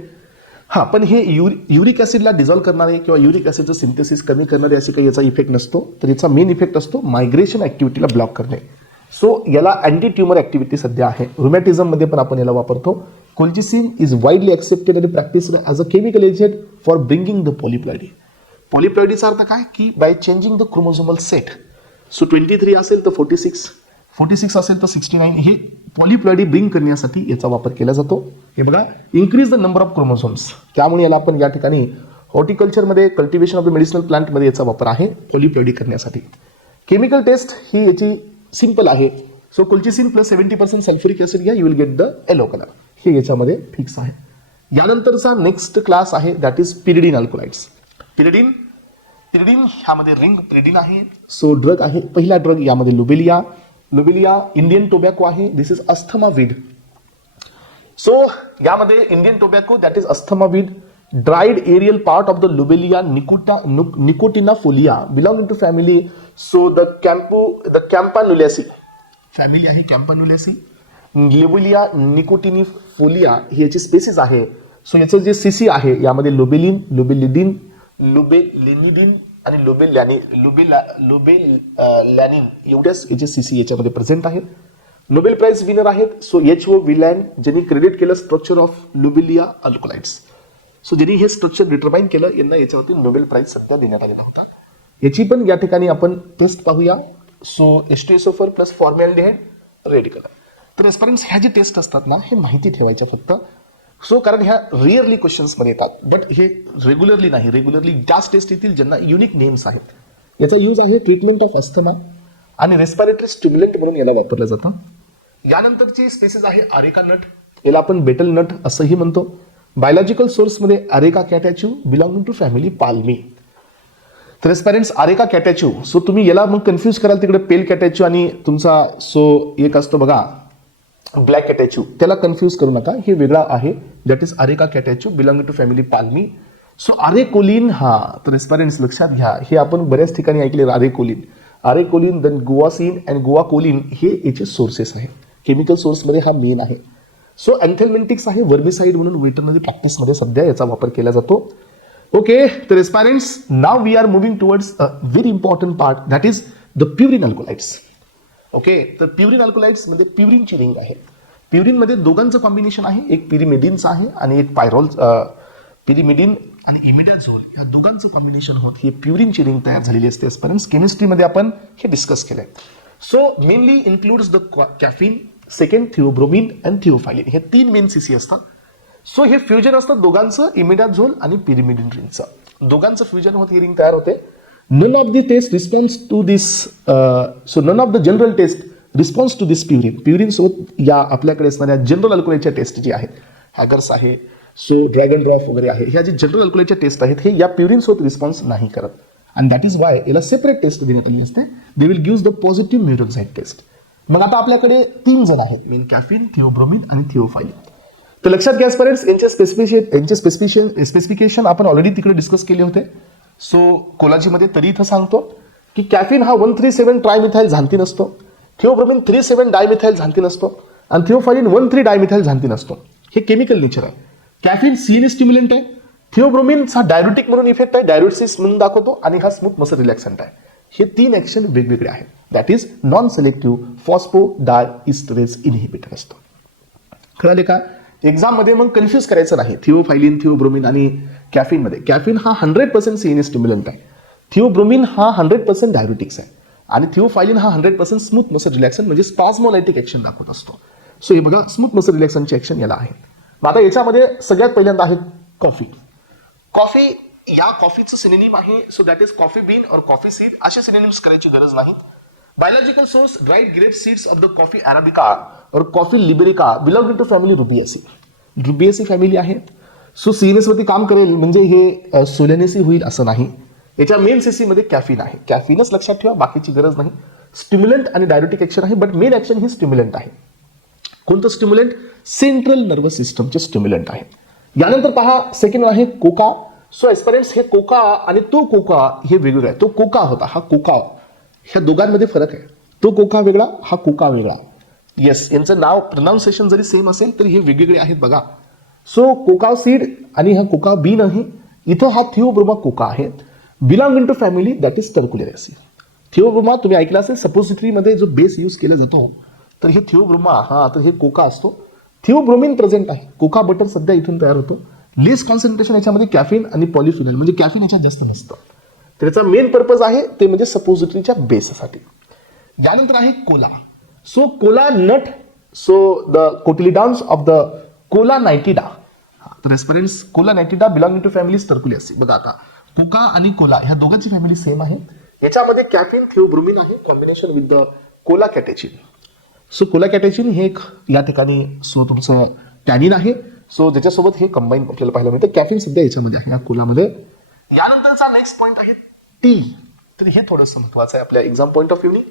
हा, पण हे युरिक ऍसिडला डिझॉल्व्ह करणारे किंवा युरिक ऍसिडचं सिंथेसिस कमी करणारे असे काही याचा इफेक्ट नसतो. तर याचा मेन इफेक्ट असतो मायग्रेशन ऍक्टिव्हिटीला ब्लॉक करणे. सो याला अँटी ट्युमर ऍक्टिव्हिटी सध्या आहे. रुमॅटिझम मध्ये पण आपण याला वापरतो. कोल्चिसिन इज वाइडली एक्सेप्टेड आणि practised as a chemical agent for bringing the polyploidy. पॉलिप्लॉइडीचा अर्थ काय की by changing the chromosomal set. So 23 असेल तर 46 असेल तर 69, हे पॉलिप्लॉइडी ब्रिंग करण्यासाठी याचा वापर केला जातो. हे बघा, increase the number of chromosomes. त्यामुळे याला आपण या ठिकाणी हॉर्टिकल्चरमध्ये कल्टिवेशन ऑफ द मेडिसिनल प्लांटमध्ये याचा वापर आहे पॉलिप्लॉइडी करण्यासाठी. केमिकल टेस्ट ही याची सिंपल आहे. So colchicine plus 70% sulphuric acid घ्या, you will get the yellow colour. हे याच्यामध्ये फिक्स आहे. यानंतरचा नेक्स्ट क्लास आहे that is pyridine alkaloids. Pyridine ह्यामध्ये रिंग पिरिडीन आहे. सो ड्रग आहे, पहिला ड्रग यामध्ये लुबेलिया इंडियन टोबॅको आहे. This is asthma weed. So यामध्ये Indian tobacco that is asthma weed, dried aerial part of the lobelia nicotianaefolia belonging to family. So the कॅम्पानुलेसी family आहे, कॅम्पानुलेसी. लुबेलिया निकोटिनी फोलिया ही याची spaces आहे. So याचं जे CC आहे यामध्ये लोबेलिन, लोबेलिडिन, लोबेलेनिडिन आणि लोबेलॅनिन एवढ्याच याचे सीसी याच्यामध्ये प्रेझेंट आहेत. नोबेल प्राइज विनर आहेत. So H.O. विलॅन ज्यांनी क्रेडिट केलं स्ट्रक्चर ऑफ लुबेलिया अल्कलाइड्स. सो ज्यांनी हे स्ट्रक्चर डिटरमाइन केलं यांना याच्यावरती नोबेल प्राइज सध्या देण्यात आलेला होता. याची पण या ठिकाणी आपण टेस्ट पाहूया. So H2SO4 plus formaldehyde red colour. तर एस्पिरंट्स ह्या जे टेस्ट असतात ना हे माहिती ठेवायच्या फक्त. सो कारण ह्या रिअरली क्वेश्चन्स मध्ये येतात, बट हे रेग्युलरली नाही. रेग्युलरली त्याच टेस्ट येतील ज्यांना युनिक नेम्स आहेत. याचा यूज आहे ट्रीटमेंट ऑफ अस्थमा आणि रेस्पिरेटरी स्टिम्युलंट म्हणून याला वापरलं जातं. यानंतरची स्पेसिस आहे अरेका नट, याला आपण बेटल नट असंही म्हणतो. बायोलॉजिकल सोर्समध्ये areca catechu belonging to family पाल्मी. तर एस्पायरंट्स अरेका कॅटॅच्यू, सो तुम्ही याला मग कन्फ्यूज कराल तिकडे पेल कॅटॅच्यू आणि तुमचा एक असतो बघा ब्लॅक कॅटॅच्यू, त्याला कन्फ्यूज करू नका, हे वेगळा आहे. That is areca catechu belonging to family palmae. So arecoline, हा तर एस्पायरंट्स लक्षात घ्या, हे आपण बऱ्याच ठिकाणी ऐकले अरेकोलिन देन गुआसिन अँड गुआकोलिन हे याचे सोर्सेस आहेत. केमिकल सोर्समध्ये हा मेन आहे. सो अँथेलमेंटिक्स आहे, वर्मिसाइड म्हणून वेटरनरी प्रॅक्टिसमध्ये सध्या याचा वापर केला जातो. ओके, तर aspirants now we are moving towards a very important part, that is the purine alkaloids. Okay, तर प्युरिन अल्कोलाइड्स मध्ये प्युरिनची रिंग आहे. प्युरिनमध्ये दोघांचं कॉम्बिनेशन आहे, एक पिरिमिडिनचं आहे आणि एक पिरिमिडिन आणि इमिडाझोल या दोघांचं कॉम्बिनेशन होत ही प्युरिनची रिंग तयार झालेली असते. एस्पायरंट्स केमिस्ट्रीमध्ये आपण हे डिस्कस केलंय. So mainly includes the caffeine, second theobromine and theophylline, हे 3 मेन सीसी असतात. सो हे फ्युजन असतं दोघांचं, इमिडाझोल आणि पिरिमिडिन रिंगचं, दोघांचं फ्युजन होत ही रिंग तयार होते. None of the test response to this, so none of the general test response to this purine सोबत या आपल्याकडे असणाऱ्या जनरल अल्कोहोलच्या टेस्ट जी आहेत, हॅगर्स आहे, सो ड्रॅगन ड्रॉप वगैरे आहे, ह्या जे जनरल अल्कोहोलच्या टेस्ट आहेत हे या प्युरिन सोबत रिस्पॉन्स नाही करत. अँड दॅट इज वाय याला सेपरेट टेस्ट देण्यात आली असते. They will give the positive murexide test. मग आता आपल्याकडे 3 जण आहेत, मेन कॅफिन, थिओब्रोमिन आणि थिओफायलिन. तर लक्षात घ्या एस्पायरंट्स, यांचे स्पेसिफिकेशन आपण ऑलरेडी तिकडे डिस्कस केले होते. सो कोलाजीमध्ये तरी इथं सांगतो की कॅफिन हा 137 ट्रायमिथाइल झांतीन असतो, थिओब्रोमिन 37 डायमिथाइल झांतीन असतो आणि थिओफायलिन 13 डायमिथाइल झांतीन असतो. हे केमिकल नेचर आहे. कॅफिन सीएनएस स्टिम्युलंट आहे, थिओब्रोमिनचा डायरुटिक म्हणून इफेक्ट आहे, डायरुटिसिस म्हणून दाखवतो आणि हा स्मूथ मसल रिलॅक्संट आहे. हे 3 ऍक्शन वेगवेगळे आहेत. That is non selective phosphodiesterase inhibitor असतो. कळले का? एक्झाम मध्ये मग कन्फ्यूज करायचं नाही थिओफायलिन, थिओब्रोमिन आणि कॅफिन मध्ये. कॅफिन हा 100% सीएनएस स्टिम्युलंट आहे, थिओब्रोमिन हा 100% डायरुटिक्स आहे आणि थिओफायलिन हा 100% स्मूथ मसल रिलॅक्सन म्हणजे स्पाझमोलायटिक ऍक्शन दाखवत असतो. सो हे बघा स्मूथ मसल रिलॅक्सनची ऍक्शन याला आहे. मग आता याच्यामध्ये सगळ्यात पहिल्यांदा आहे कॉफी. कॉफी या कॉफीचं सिनोनिम आहे, so that is coffee bean और कॉफी सीड, असे सिनोनिम्स करायची गरज नाही. Biological source dried grape seeds of the coffee arabica और coffee liberica belonging to family Rubiaceae family आहे. सो सीएनएस वरती काम करेल म्हणजे हे सोलेनेसी होईल असं नाही. याच्या मेन सीसी मध्ये कॅफिन आहे, कॅफिनच लक्षात ठेवा, बाकीची गरज नाही. स्टिम्युलंट आणि डायरेटिक ऍक्शन आहे, but main action he stimulant आहे. कोणतं स्टिम्युलंट? सेंट्रल नर्वस सिस्टमचे स्टिम्युलंट आहे. यानंतर पहा सेकंड आहे कोका. सो एस्पेरेंट्स हे कोका आणि तो कोका हे वेगवेगळं आहे. तो कोका होता, हा कोका, ह्या दोघांमध्ये फरक आहे. तो कोका वेगळा, हा कोका वेगळा. येस, यांचं नाव प्रोनाउन्सिएशन जरी सेम असेल तरी हे वेगवेगळे आहेत बघा. सो कोका सीड आणि हा कोका बीन आहे. इथं हा थिओब्रोमा कोका आहे, belonging to family that is Sterculiaceae. Theobroma तुम्ही ऐकला असेल, सपोजिटरीमध्ये जो बेस यूज केला जातो तर हे थिओब्रोमा, हा तर हे कोका असतो. थिओब्रोमिन प्रेझेंट आहे, कोका बटर सध्या इथून तयार होतो. लेस कॉन्सन्ट्रेशन याच्यामध्ये कॅफिन आणि पॉलिफिनॉल म्हणजे कॅफिन याच्यात जास्त नसतं. त्याचा मेन पर्पज आहे ते म्हणजे सपोजिटरीच्या बेससाठी. यानंतर आहे kola. So kola nut, so the cotyledons of the Cola nitida. तर aspirants Cola nitida belonging to families Sterculiaceae. बघा आता कोका आणि कोला ह्या दोघांची फॅमिली सेम आहे. याच्यामध्ये कॅफिन थिओब्रोमिन आहे, combination with the kola catechin. So kola catechin हे एक या ठिकाणी सो तुमचं टॅनिन आहे, सो ज्याच्यासोबत हे कंबाईन आपल्याला पाहायला मिळतं. कॅफिन सध्या याच्यामध्ये आहे या कोलामध्ये. यानंतरचा नेक्स्ट पॉईंट आहे टी. तर हे थोडंसं महत्वाचं आहे आपल्या एक्झाम पॉईंट ऑफ व्ह्यूनी.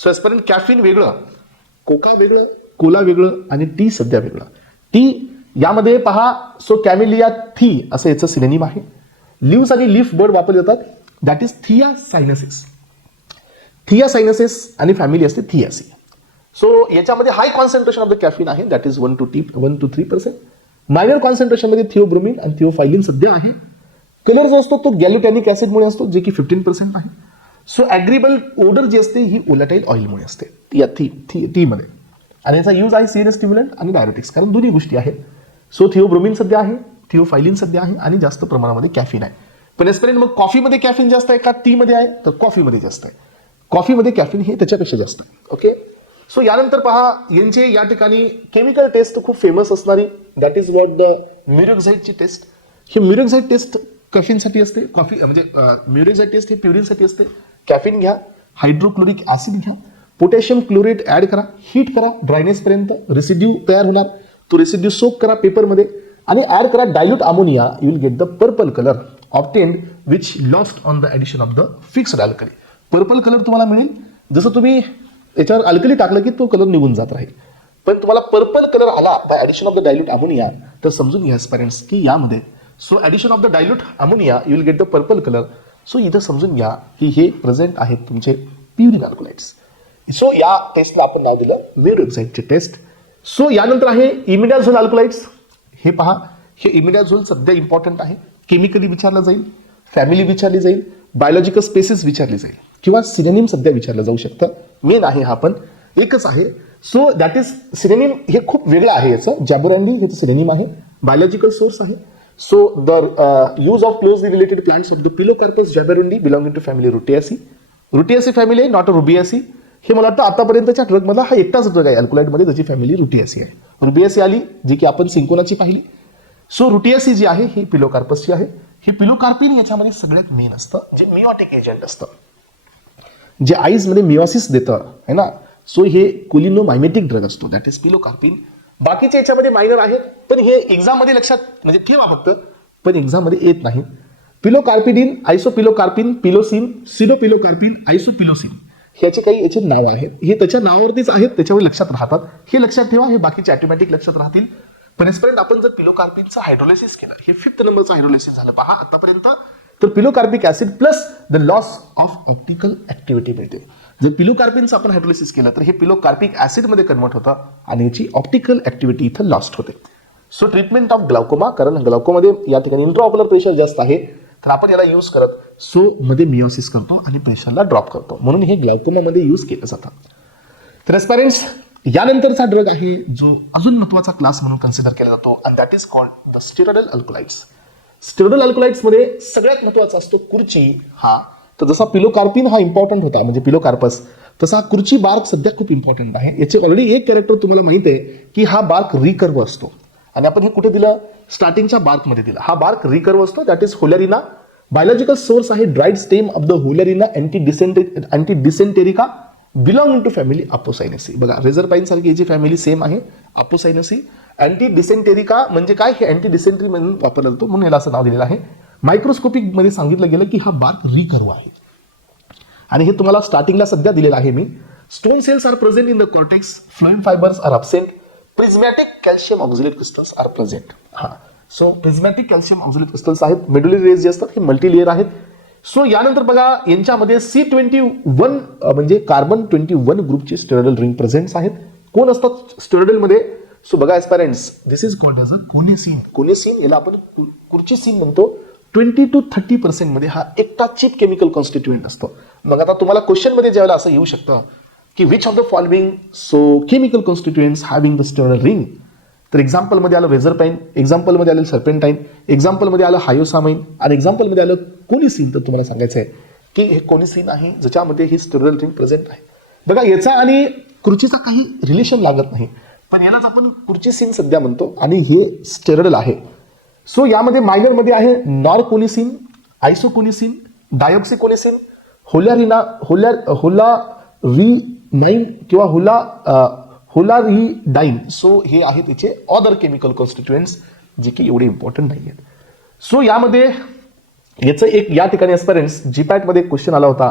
सो एस्पेरेंट कॅफिन वेगळं, कोका वेगळं, कोला वेगळं आणि टी सध्या वेगळं. टी यामध्ये पहा, सो कॅमेलिया थी असं याचं सिनोनिम आहे. लिव्स आणि लीफ बर्ड वापरले जातात, दॅट इज थिया सायनसिस. थिया सायनसिस आणि फॅमिली असते थियासी. सो याच्यामध्ये हाय कॉन्सन्ट्रेशन ऑफ द कॅफिन आहे, that is 1 to 3%. Minor concentration मध्ये थिओब्रोमिन आणि थिओफायलिन सध्या आहे. कलर जो असतो तो गॅल्युटॅनिक ऍसिडमुळे असतो, जे की 15% आहे. सो ॲग्रीबल ओडर जी असते ही ओलाटाईल ऑइलमुळे असते या टी मध्ये. आणि याचा यूज आहे सीएनएस स्टिम्युलंट आणि डायरेटिक्स, कारण दोन्ही गोष्टी आहेत. सो थिओब्रोमिन सध्या आहे, थिओफायलिन सध्या आहे आणि जास्त प्रमाणामध्ये कॅफिन आहे. पण एस्पेरेंट मग कॉफीमध्ये कॅफिन जास्त आहे का टी मध्ये आहे? तर कॉफीमध्ये जास्त आहे. कॉफीमध्ये कॅफिन हे त्याच्यापेक्षा जास्त आहे. ओके, सो यानंतर पहा यांचे या ठिकाणी केमिकल टेस्ट खूप फेमस असणारी, दॅट इज व्हॉट द म्युरोक्साइडची टेस्ट. ही म्युरोक्साइड टेस्ट कॅफिनसाठी असते. कॉफी म्हणजे म्युरोक्साइड टेस्ट ही प्युरिनसाठी असते. कॅफिन घ्या, हायड्रोक्लोरिक ऍसिड घ्या, पोटॅशियम क्लोरेट ऍड करा, हीट करा ड्रायनेसपर्यंत, रेसिड्यू तयार होणार, तो रेसिड्यू सोक करा पेपरमध्ये आणि ऍड करा dilute ammonia, you will get the purple colour obtained which lost on the addition of the fixed alkali. Purple colour तुम्हाला मिळेल. जसं तुम्ही याच्यावर अल्कली टाकलं की तो कलर निघून जात राहील, पण तुम्हाला पर्पल कलर आला by addition of the dilute ammonia, तर समजून घ्या पेरेंट्स की यामध्ये so addition of the dilute ammonia you will get the purple colour. So इथं समजून घ्या की हे प्रेझेंट आहेत तुमचे प्युरिन अल्कोलाइड्स. सो या टेस्टला आपण नाव दिलं वेरोक्साईडचे टेस्ट. सो यानंतर आहे इमिडाझोल अल्कोलाइड्स. हे पहा, हे इमिडाझोल सध्या इम्पॉर्टंट आहे. केमिकली विचारलं जाईल, फॅमिली विचारली जाईल, बायोलॉजिकल स्पेसिस विचारली जाईल किंवा सिनोनिम सध्या विचारलं जाऊ शकतं. मेन आहे हा पण एकच आहे. So that is synonym. हे खूप वेगळं आहे याचं. जॅबोरॅन्डी हे सिनोनिम आहे, बायोलॉजिकल सोर्स आहे. So the use of closely related plants of the Pilocarpus jaborandi belonging to family Rutaceae. Rutaceae family आहे, नॉट अ रुबियासी. हे मला वाटतं आतापर्यंतच्या ड्रगमधला हा एकटाच ड्रग आहे अल्कोलाइडमध्ये ज्याची फॅमिली रुटियासी आहे. रुबियासी आली जी की आपण सिंकोनाची पाहिली. सो रुटियासी जी आहे ही पिलोकार्पसची आहे. हे पिलोकार्पिन याच्यामध्ये सगळ्यात मेन असतं, जे मिओटिक एजंट असतं, जे आईज मध्ये मिओसिस देतं है ना. सो हे कोलिनोमायमेटिक ड्रग असतो, दॅट इज पिलोकार्पिन. बाकीचे याच्यामध्ये मायनर आहेत, पण हे एक्झाम मध्ये लक्षात म्हणजे ठेवा फक्त, पण एक्झाम मध्ये येत नाही. पिलोकार्पिडिन, आयसोपिलोकार्पिन, पिलोसिन, सिडोपिलोकार्पिन, आयसोपिलोसिन ह्याचे काही याचे नाव आहेत. हे त्याच्या नावावरतीच आहेत, त्याच्यावर लक्षात राहतात. हे लक्षात ठेवा, हे बाकीचे ऑटोमॅटिक लक्षात राहतील. पण एस्पेरंट आपण जर पिलोकार्पिनचं हायड्रोलिसिस केलं, हे 5th नंबरचं हायड्रोलिसिस झालं पहा आतापर्यंत, तर pilocarpic acid plus the loss of optical activity मिळते. जर पिलोकार्पिनचं आपण हायड्रोलिसिस केलं तर हे पिलोकार्बिक ऍसिडमध्ये कन्वर्ट होतं आणि याची ऑप्टिकल ऍक्टिव्हिटी इथं लॉस्ट होते. सो ट्रीटमेंट ऑफ ग्लाउकोमा, कारण ग्लाउकोमध्ये या ठिकाणी इंट्राऑक्युलर प्रेशर जास्त आहे, तर आपण याला यूज करत सो मध्ये मिओसिस करतो आणि प्रेशरला ड्रॉप करतो, म्हणून हे ग्लाउकोमामध्ये यूज केलं जातं. तर पेरेंट्स यानंतरचा ड्रग आहे जो अजून महत्वाचा क्लास म्हणून कन्सिडर केला जातो, and that is called the steroidal alkaloids. Steroidal alkaloids मध्ये सगळ्यात महत्वाचा असतो कुर्ची हा. तर जसा पिलोकार्पिन हा इम्पॉर्टंट होता म्हणजे पिलोकार्पस, तसा हा कुर्ची बार्क सध्या खूप इम्पॉर्टंट आहे. याचे ऑलरेडी एक कॅरेक्टर तुम्हाला माहित आहे की हा बार्क रिकर्व असतो, आणि आपण हे कुठे दिलं, स्टार्टिंगच्या बार्कमध्ये दिलं. हा बार्क रिकर्व असतो, that is Holarrhena. Biological source आहे dried stem of the Holarrhena antidysenterica belonging to family Apocynaceae. बघा रेझरपाईन सारखी याची फॅमिली सेम आहे, अपोसायनेसी. अँटी डिसेंटेरिका म्हणजे काय, हे अँटी डिसेंटरी म्हणून वापरला जातो, म्हणून याला असं नाव दिलेलं आहे. मायक्रोस्कोपिक मध्ये सांगितलं गेलं की हा बार्क रिकर्व आहे, आणि हे तुम्हाला स्टार्टिंगला सध्या दिलेलं आहे मी. Stone cells are present in the cortex, phloem fibres are absent, prismatic calcium oxalate crystals are present. हा, so prismatic calcium oxalate crystals आहेत, मेडुलरी रेज जे असतात हे मल्टीलेअर आहेत. सो यानंतर बघा यांच्यामध्ये C21 म्हणजे कार्बन 21 ग्रुपचे स्टेरॉइडल रिंग प्रेझेंट्स आहेत. कोण असतात स्टेरॉइडल मध्ये, सो बघा एस्पायरंट्स, दिस इज कॉल्ड एज अ कोनेसिन. कोनेसिन याला आपण कुर्चिसिन म्हणतो. 20 to 30% मध्ये हा एकटा चीप केमिकल कॉन्स्टिट्युएंट असतो. मग आता तुम्हाला क्वेश्चन मध्ये ज्यावेळेला असं येऊ शकतं की which of the following so chemical constituents having the steroidal ring, तर एक्झाम्पल मध्ये आलं रेझरपाईन, एक्झाम्पल मध्ये आलं सर्पेंटाईन, एक्झाम्पल मध्ये आलं हायोसामाइन, आणि एक्झाम्पल मध्ये आलं कोलिसिन. तर तुम्हाला सांगायचं आहे की हे कोलिसिन आहे ज्याच्यामध्ये ही स्टेरॉइडल रिंग प्रेझेंट आहे. बघा याचा आणि कुर्चीचा काही रिलेशन लागत नाही, पण यालाच आपण कुर्चिसिन सध्या म्हणतो, आणि हे स्टेरॉइडल आहे. सो यामध्ये मायनर मध्ये आहे नॉरकोलिसिन, आयसोकोलिसिन, डायऑक्सिकोलिसिन, होलॅरिना, होलारिनाइन किंवा होलारिडाइन. सो हे आहेत तिचे अदर केमिकल कॉन्स्टिट्युएंट्स जे की एवढे इम्पॉर्टंट नाही आहेत. सो यामध्ये याचं एक या ठिकाणी एस्पिरंट्स जीपॅट मध्ये क्वेश्चन आला होता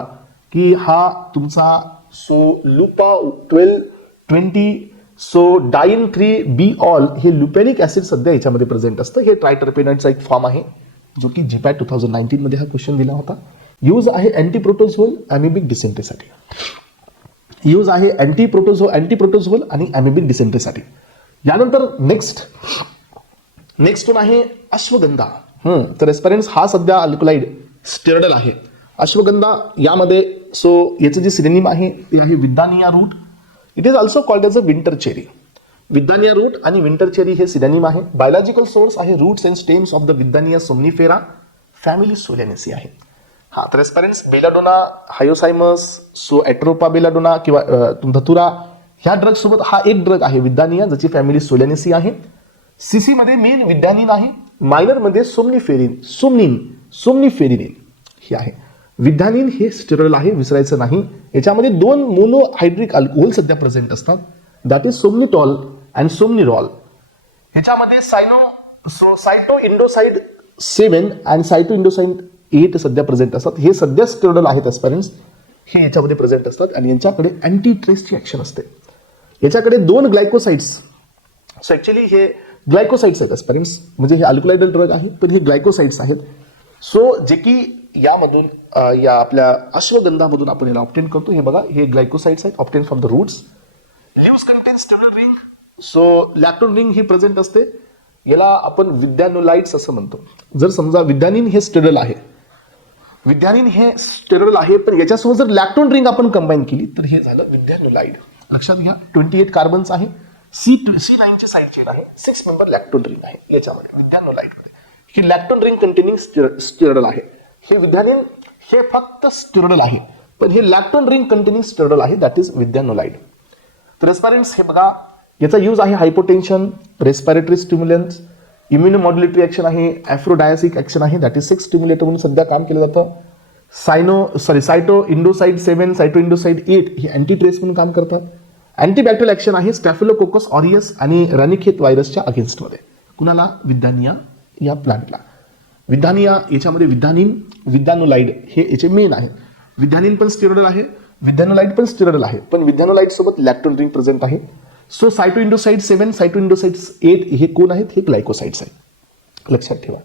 की हा तुमचा so lupa 1220 so diene 3 B ol हे ल्युपॅनिक ऍसिड सध्या याच्यामध्ये प्रेझेंट असतं. हे ट्रायटर्पेनॉइडचा एक फॉर्म आहे जो की जीपॅट 2019 मध्ये हा क्वेश्चन दिला होता. यूज आहे अँटीप्रोटोझोल अॅमिबिक डिसेंट्रीसाठी. यूज आहे अँटीप्रोटोझोल आणि अॅमिबिक डिसेंट्रीसाठी. यानंतर नेक्स्ट वन आहे अश्वगंधा. तर एस्पिरंट्स हा सध्या अल्कलाइड स्टेरॉइडल आहे. अश्वगंधा यामध्ये सो याचे जे सिनोनिम आहे ते आहे Withania root. It is also called as a winter cherry. Withania root आणि विंटर चेरी हे सिनोनिम आहे. बायोलॉजिकल सोर्स आहे roots and stems of the Withania somnifera, family Solanaceae आहे. हा, तर aspirants belladonna, Hyoscyamus, so Atropa belladonna किंवा धतुरा ह्या drug सोबत हा एक ड्रग आहे विदानिया ज्याची फॅमिली सोलॅनेसी आहे. सीसी मध्ये मेन विद्यानिन आहे. मायनर मध्ये सोमनिफेरिन हे आहे. विद्यानिन हे स्टेरॉइड आहे, विसरायचं नाही. याच्यामध्ये 2 मोनोहायड्रिक अल्कोहोल सध्या प्रेझेंट असतात, दॅट इज सोमनिटॉल अँड सोमनिरॉल. ह्याच्यामध्ये सायटो इंडोसाइड 7 आणि सायटो इंडोसाइड 8 सध्या प्रेझेंट असतात. हे सध्या स्टेरॉइड आहेत एस्पायरंट्स, हे याच्यामध्ये प्रेझेंट असतात आणि यांच्याकडे अँटी ट्रेसची ऍक्शन असते. याच्याकडे 2 ग्लायकोसाइड्स, सो ऍक्च्युली हे ग्लायकोसाइड्स आहेत एस्पायरंट्स, म्हणजे हे अल्कलाइडल ड्रग आहे पण हे ग्लायकोसाइड्स आहेत. सो जे की यामधून या आपल्या अश्वगंधामधून आपण याला ऑप्टेन करतो. हे बघा, हे ग्लायकोसाइड्स आहेत obtained from the roots. Leaves contain steroid ring, so lactone ring ही प्रेझेंट असते. याला आपण विद्यानोलाइड्स असं म्हणतो. जर समजा विद्यानिन हे स्टेरॉइड आहे, विद्यानिन हे स्टेरॉइड आहे, पण याच्यासोबत जर लॅक्टोन रिंग आपण कंबाईन केली तर हे झालं विद्यानोलाइड. लक्षात घ्या, 28 कार्बन्स आहे, C9 ची साइड चेन आहे, 6 मेंबर लॅक्टोन रिंग आहे याच्यामध्ये विद्यानोलाइड मध्ये. ही लॅक्टोन रिंग कंटेनिंग स्टेरॉइड आहे. हे विद्यानिन हे फक्त स्टेरॉइड आहे, पण हे लॅक्टोन रिंग कंटेनिंग स्टेरॉइड आहे, दॅट इज विद्यानोलाइड. तर रेस्पायरंट्स हे बघा, याचा यूज आहे हायपोटेन्शन, रेस्पिरेटरी स्टिम्युलन्स, इम्युनोमॉड्युलेटरी ऍक्शन आहे, ॲफ्रोडायसिक ऍक्शन आहे, दॅट इज 6 स्टिम्युलेटर म्हणून सध्या काम केलं जातं. सायटो इंडोसाइड 7, सायटो इंडोसाइड 8 हे अँटी ट्रेस म्हणून काम करतात. अँटीबॅक्टेरियल ऍक्शन आहे स्टॅफिलोकोकस ऑरियस आणि रानिखेत व्हायरसच्या अगेन्स्टमध्ये. कुणाला? विद्यानिया या प्लांटला. विद्यानिया याच्यामध्ये विद्यानिन, विद्यानोलाइड हे याचे मेन आहे. विद्यानिन पण स्टेरॉइड आहे, विद्यानोलाइड पण स्टेरॉइड आहे, पण विद्यानोलाइड सोबत लॅक्टोन रिंग प्रेझेंट आहे. सो सायटो इंडोसाइड 7, सायटो इंडोसाइड 8 हे कोण आहेत? हे ग्लायकोसाइड्स आहेत, लक्षात ठेवा.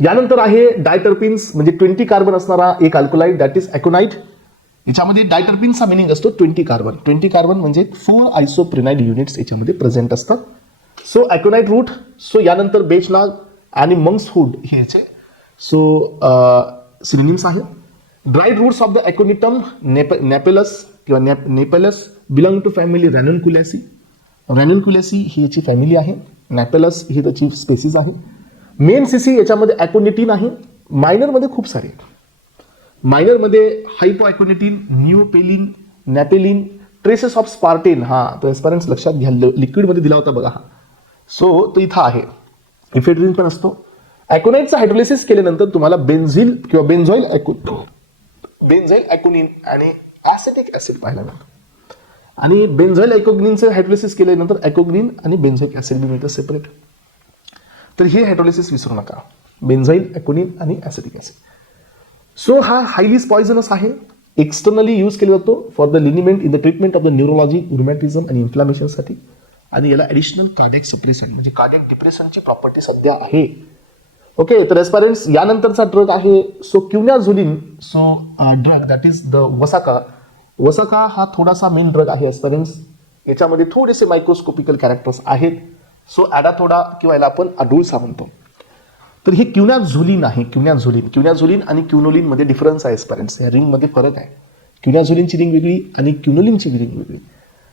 यानंतर आहे डायटर्पिन्स, म्हणजे 20 कार्बन असणारा एक अल्कोलाइड, दॅट इज ॲकोनाइट. याच्यामध्ये डायटर्पिन्सचा मिनिंग असतो 20 कार्बन. 20 कार्बन म्हणजे 4 आयसोप्रिनाइड युनिट्स याच्यामध्ये प्रेझेंट असतात. So aconite root. सो यानंतर बेचनाग आणि मंक्सहुड हे याचे सिनोनिम्स आहेत. Dried roots of the Aconitum napellus किंवा napellus belong to family Ranunculaceae. Ranunculaceae ही याची फॅमिली आहे, नॅपेलस ही त्याची स्पेसिस आहे. मेन सीसी याच्यामध्ये ॲकोनिटिन आहे. मायनरमध्ये खूप सारे, मायनरमध्ये हायपोॲकोनिटिन, न्यूपेलिन, नॅपेलिन, ट्रेसेस ऑफ स्पार्टेन. हा तर एस्पायरंट्स लक्षात घ्या, लिक्विडमध्ये दिला होता बघा हा. सो तो इथं आहे. इफेड्रिन पण असतो. ॲकोनाइटचं हायड्रोलिसिस केल्यानंतर तुम्हाला बेन्झिल किंवा बेन्झॉइल ॲकोनिन आणि ॲसेटिक ऍसिड पाहायला मिळतं. आणि बेन्झॉइल ॲकोग्निनचं हायड्रोलिसिस केल्यानंतर ॲकोग्निन आणि बेन्झॉइक ऍसिड बी मिळतं सेपरेट. तर हे हायड्रोलिसिस विसरू नका, बेन्झाईल, ॲकोनिन आणि ॲसिटिक ऍसिड. सो हा हायली पॉयझनस आहे. एक्सटर्नली यूज केला जातो for the liniment in the treatment of the neurology, rheumatism आणि इन्फ्लामेशनसाठी. आणि याला ॲडिशनल कार्डियक सप्रेसंट म्हणजे कार्डियक डिप्रेशनची प्रॉपर्टी सध्या आहे. ओके, तर एस्पायरंट्स यानंतरचा ड्रग आहे so quinazoline. So drug that is the vasaka. Vasaka हा थोडासा मेन ड्रग आहे एस्पायरंट्स. याच्यामध्ये थोडेसे मायक्रोस्कोपिकल कॅरेक्टर्स आहेत. सो ॲडाथोडा किंवा याला आपण अडुळसा म्हणतो. तर हे क्युनाझोलिन आहे. क्युनाझोलिन आणि क्युनोलिन मध्ये डिफरन्स आहे एस्पायरंट्स. या रिंगमध्ये फरक आहे. क्युनाझोलिनची रिंग वेगळी आणि क्युनोलिनची रिंग वेगळी.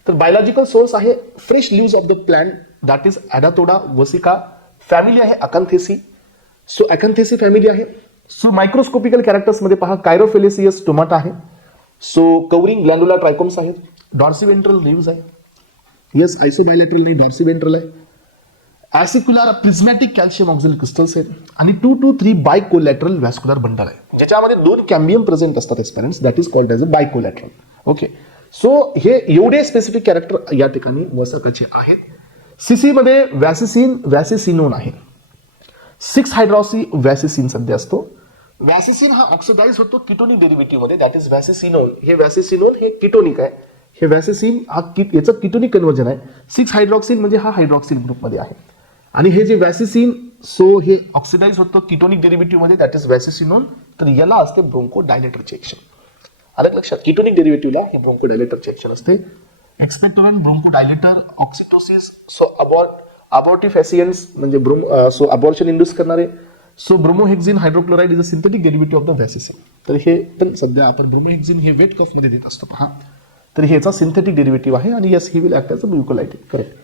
तर बायोलॉजिकल सोर्स आहे fresh leaves of the plant, that is Adhatoda vasica. Family आहे अकॅन्थेसी. सो अकॅन्थेसी फॅमिली आहे. सो मायक्रोस्कोपिकल कॅरेक्टर्समध्ये पहा, कायरोफेलेसियस टोमाटा आहे. सो कवरिंग ग्लॅन्डुला ट्रायकोम्स आहेत. डॉर्सिव्हेंट्रल लीव्स आहे. येस, आयसोबायलॅटरल नाही, डॉर्सिव्हेंट्रल आहे. ॲसिक्युलर प्रिझमॅटिक कॅल्शियम ऑक्झिल क्रिस्टल्स आहेत आणि 2 to 3 बायकोलॅटरल व्हॅस्क्युलर बंडल आहे, ज्याच्यामध्ये 2 कॅम्बियम प्रेझेंट असतात aspirants, that is called as a bicollateral. Okay, so हे एवढे स्पेसिफिक कॅरेक्टर या ठिकाणी वसाकाचे आहेत. सीसी मध्ये व्हॅसिसिन, व्हॅसिसिनोन आहे. 6 हायड्रॉक्सी व्हॅसिसिन सध्या असतो. व्हॅसिसिन हा ऑक्सिडाइज होतो किटोनिक डेरिव्हेटिव्ह मध्ये, दॅट इज व्हॅसिसिनोन. हे व्हॅसिसिनोन हे किटोनिक आहे. हे व्हॅसिसिन हा याचं किटोनिक कन्व्हर्जन आहे. 6 हायड्रॉक्सिल म्हणजे हा हायड्रॉक्सिल ग्रुपमध्ये आहे. आणि हे जे व्हॅसिसिन, सो हे ऑक्सिडाइज होतं किटोनिक डेरिव्हेटिव्ह मध्ये, दॅट इज व्हॅसिसिनोन. तर याला असते ब्रोंको डायलेटरचे ऍक्शन. आलं लक्षात? किटोनिक डेरिव्हेटिव्हला हे ब्रोंको डायलेटरचे ऍक्शन असते. Expectorant, bronchodilator, oxytocics, so abortifacients म्हणजे सो अबॉर्शन इंड्यूस करणारे. So bromhexine hydrochloride is a synthetic derivative of the vasicine. तर हे पण सध्या आपण ब्रोमोहेक्झिन हे वेट कफ मध्ये देत असतो पहा. तर ह्याचा सिंथेटिक डेरिव्हेटिव्ह आहे आणि yes, he will act as a mucolytic. Correct.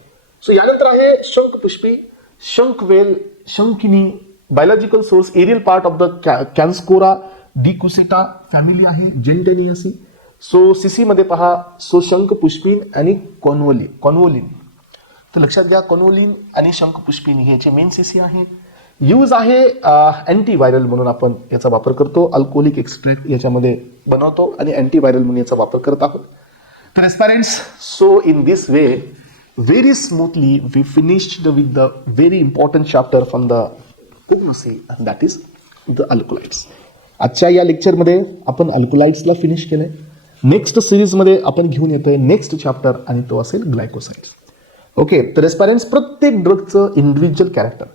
So यानंतर आहे shankhpushpi, shankhvel, shankhini. Biological source aerial part of the Canscora decussata family आहे, जेंटेनियसी. सो सीसी मध्ये पहा, सो शंखपुष्पिन आणि कॉन्वोलिन. तर लक्षात घ्या, कॉन्वोलिन आणि शंखपुष्पिन हे याचे मेन सीसी आहे. यूज आहे अँटीव्हायरल म्हणून आपण याचा वापर करतो. अल्कोहोलिक एक्स्ट्रॅक्ट याच्यामध्ये बनवतो आणि अँटीव्हायरल म्हणून याचा वापर करत आहोत. तर aspirants, so in this way very smoothly we finished with the very important chapter from the Pugnaceae, and that is the alkaloids. आजच्या या लेक्चरमध्ये आपण अल्कोलाइड्सला फिनिश केलंय. नेक्स्ट सिरीजमध्ये आपण घेऊन येतोय नेक्स्ट चॅप्टर आणि तो असेल ग्लायकोसाइड्स. ओके, तर एस्पायरंट्स, प्रत्येक ड्रगचं इंडिव्हिज्युअल कॅरेक्टर,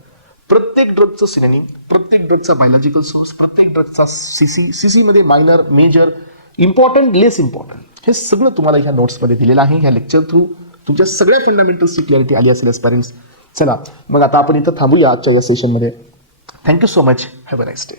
प्रत्येक ड्रगचं सिनोनिम, प्रत्येक ड्रगचा बायोलॉजिकल सोर्स, प्रत्येक ड्रगचा सीसी मध्ये मायनर, मेजर, इम्पॉर्टंट, लेस इम्पॉर्टंट, हे सगळं तुम्हाला ह्या नोट्समध्ये दिलेलं आहे. ह्या लेक्चर थ्रू तुमच्या सगळ्या फंडामेंटल्सची क्लॅरिटी आली असेल एस्पायरंट्स. चला मग आता आपण इथं थांबूया आजच्या या सेशनमध्ये. Thank you so much. Have a nice day.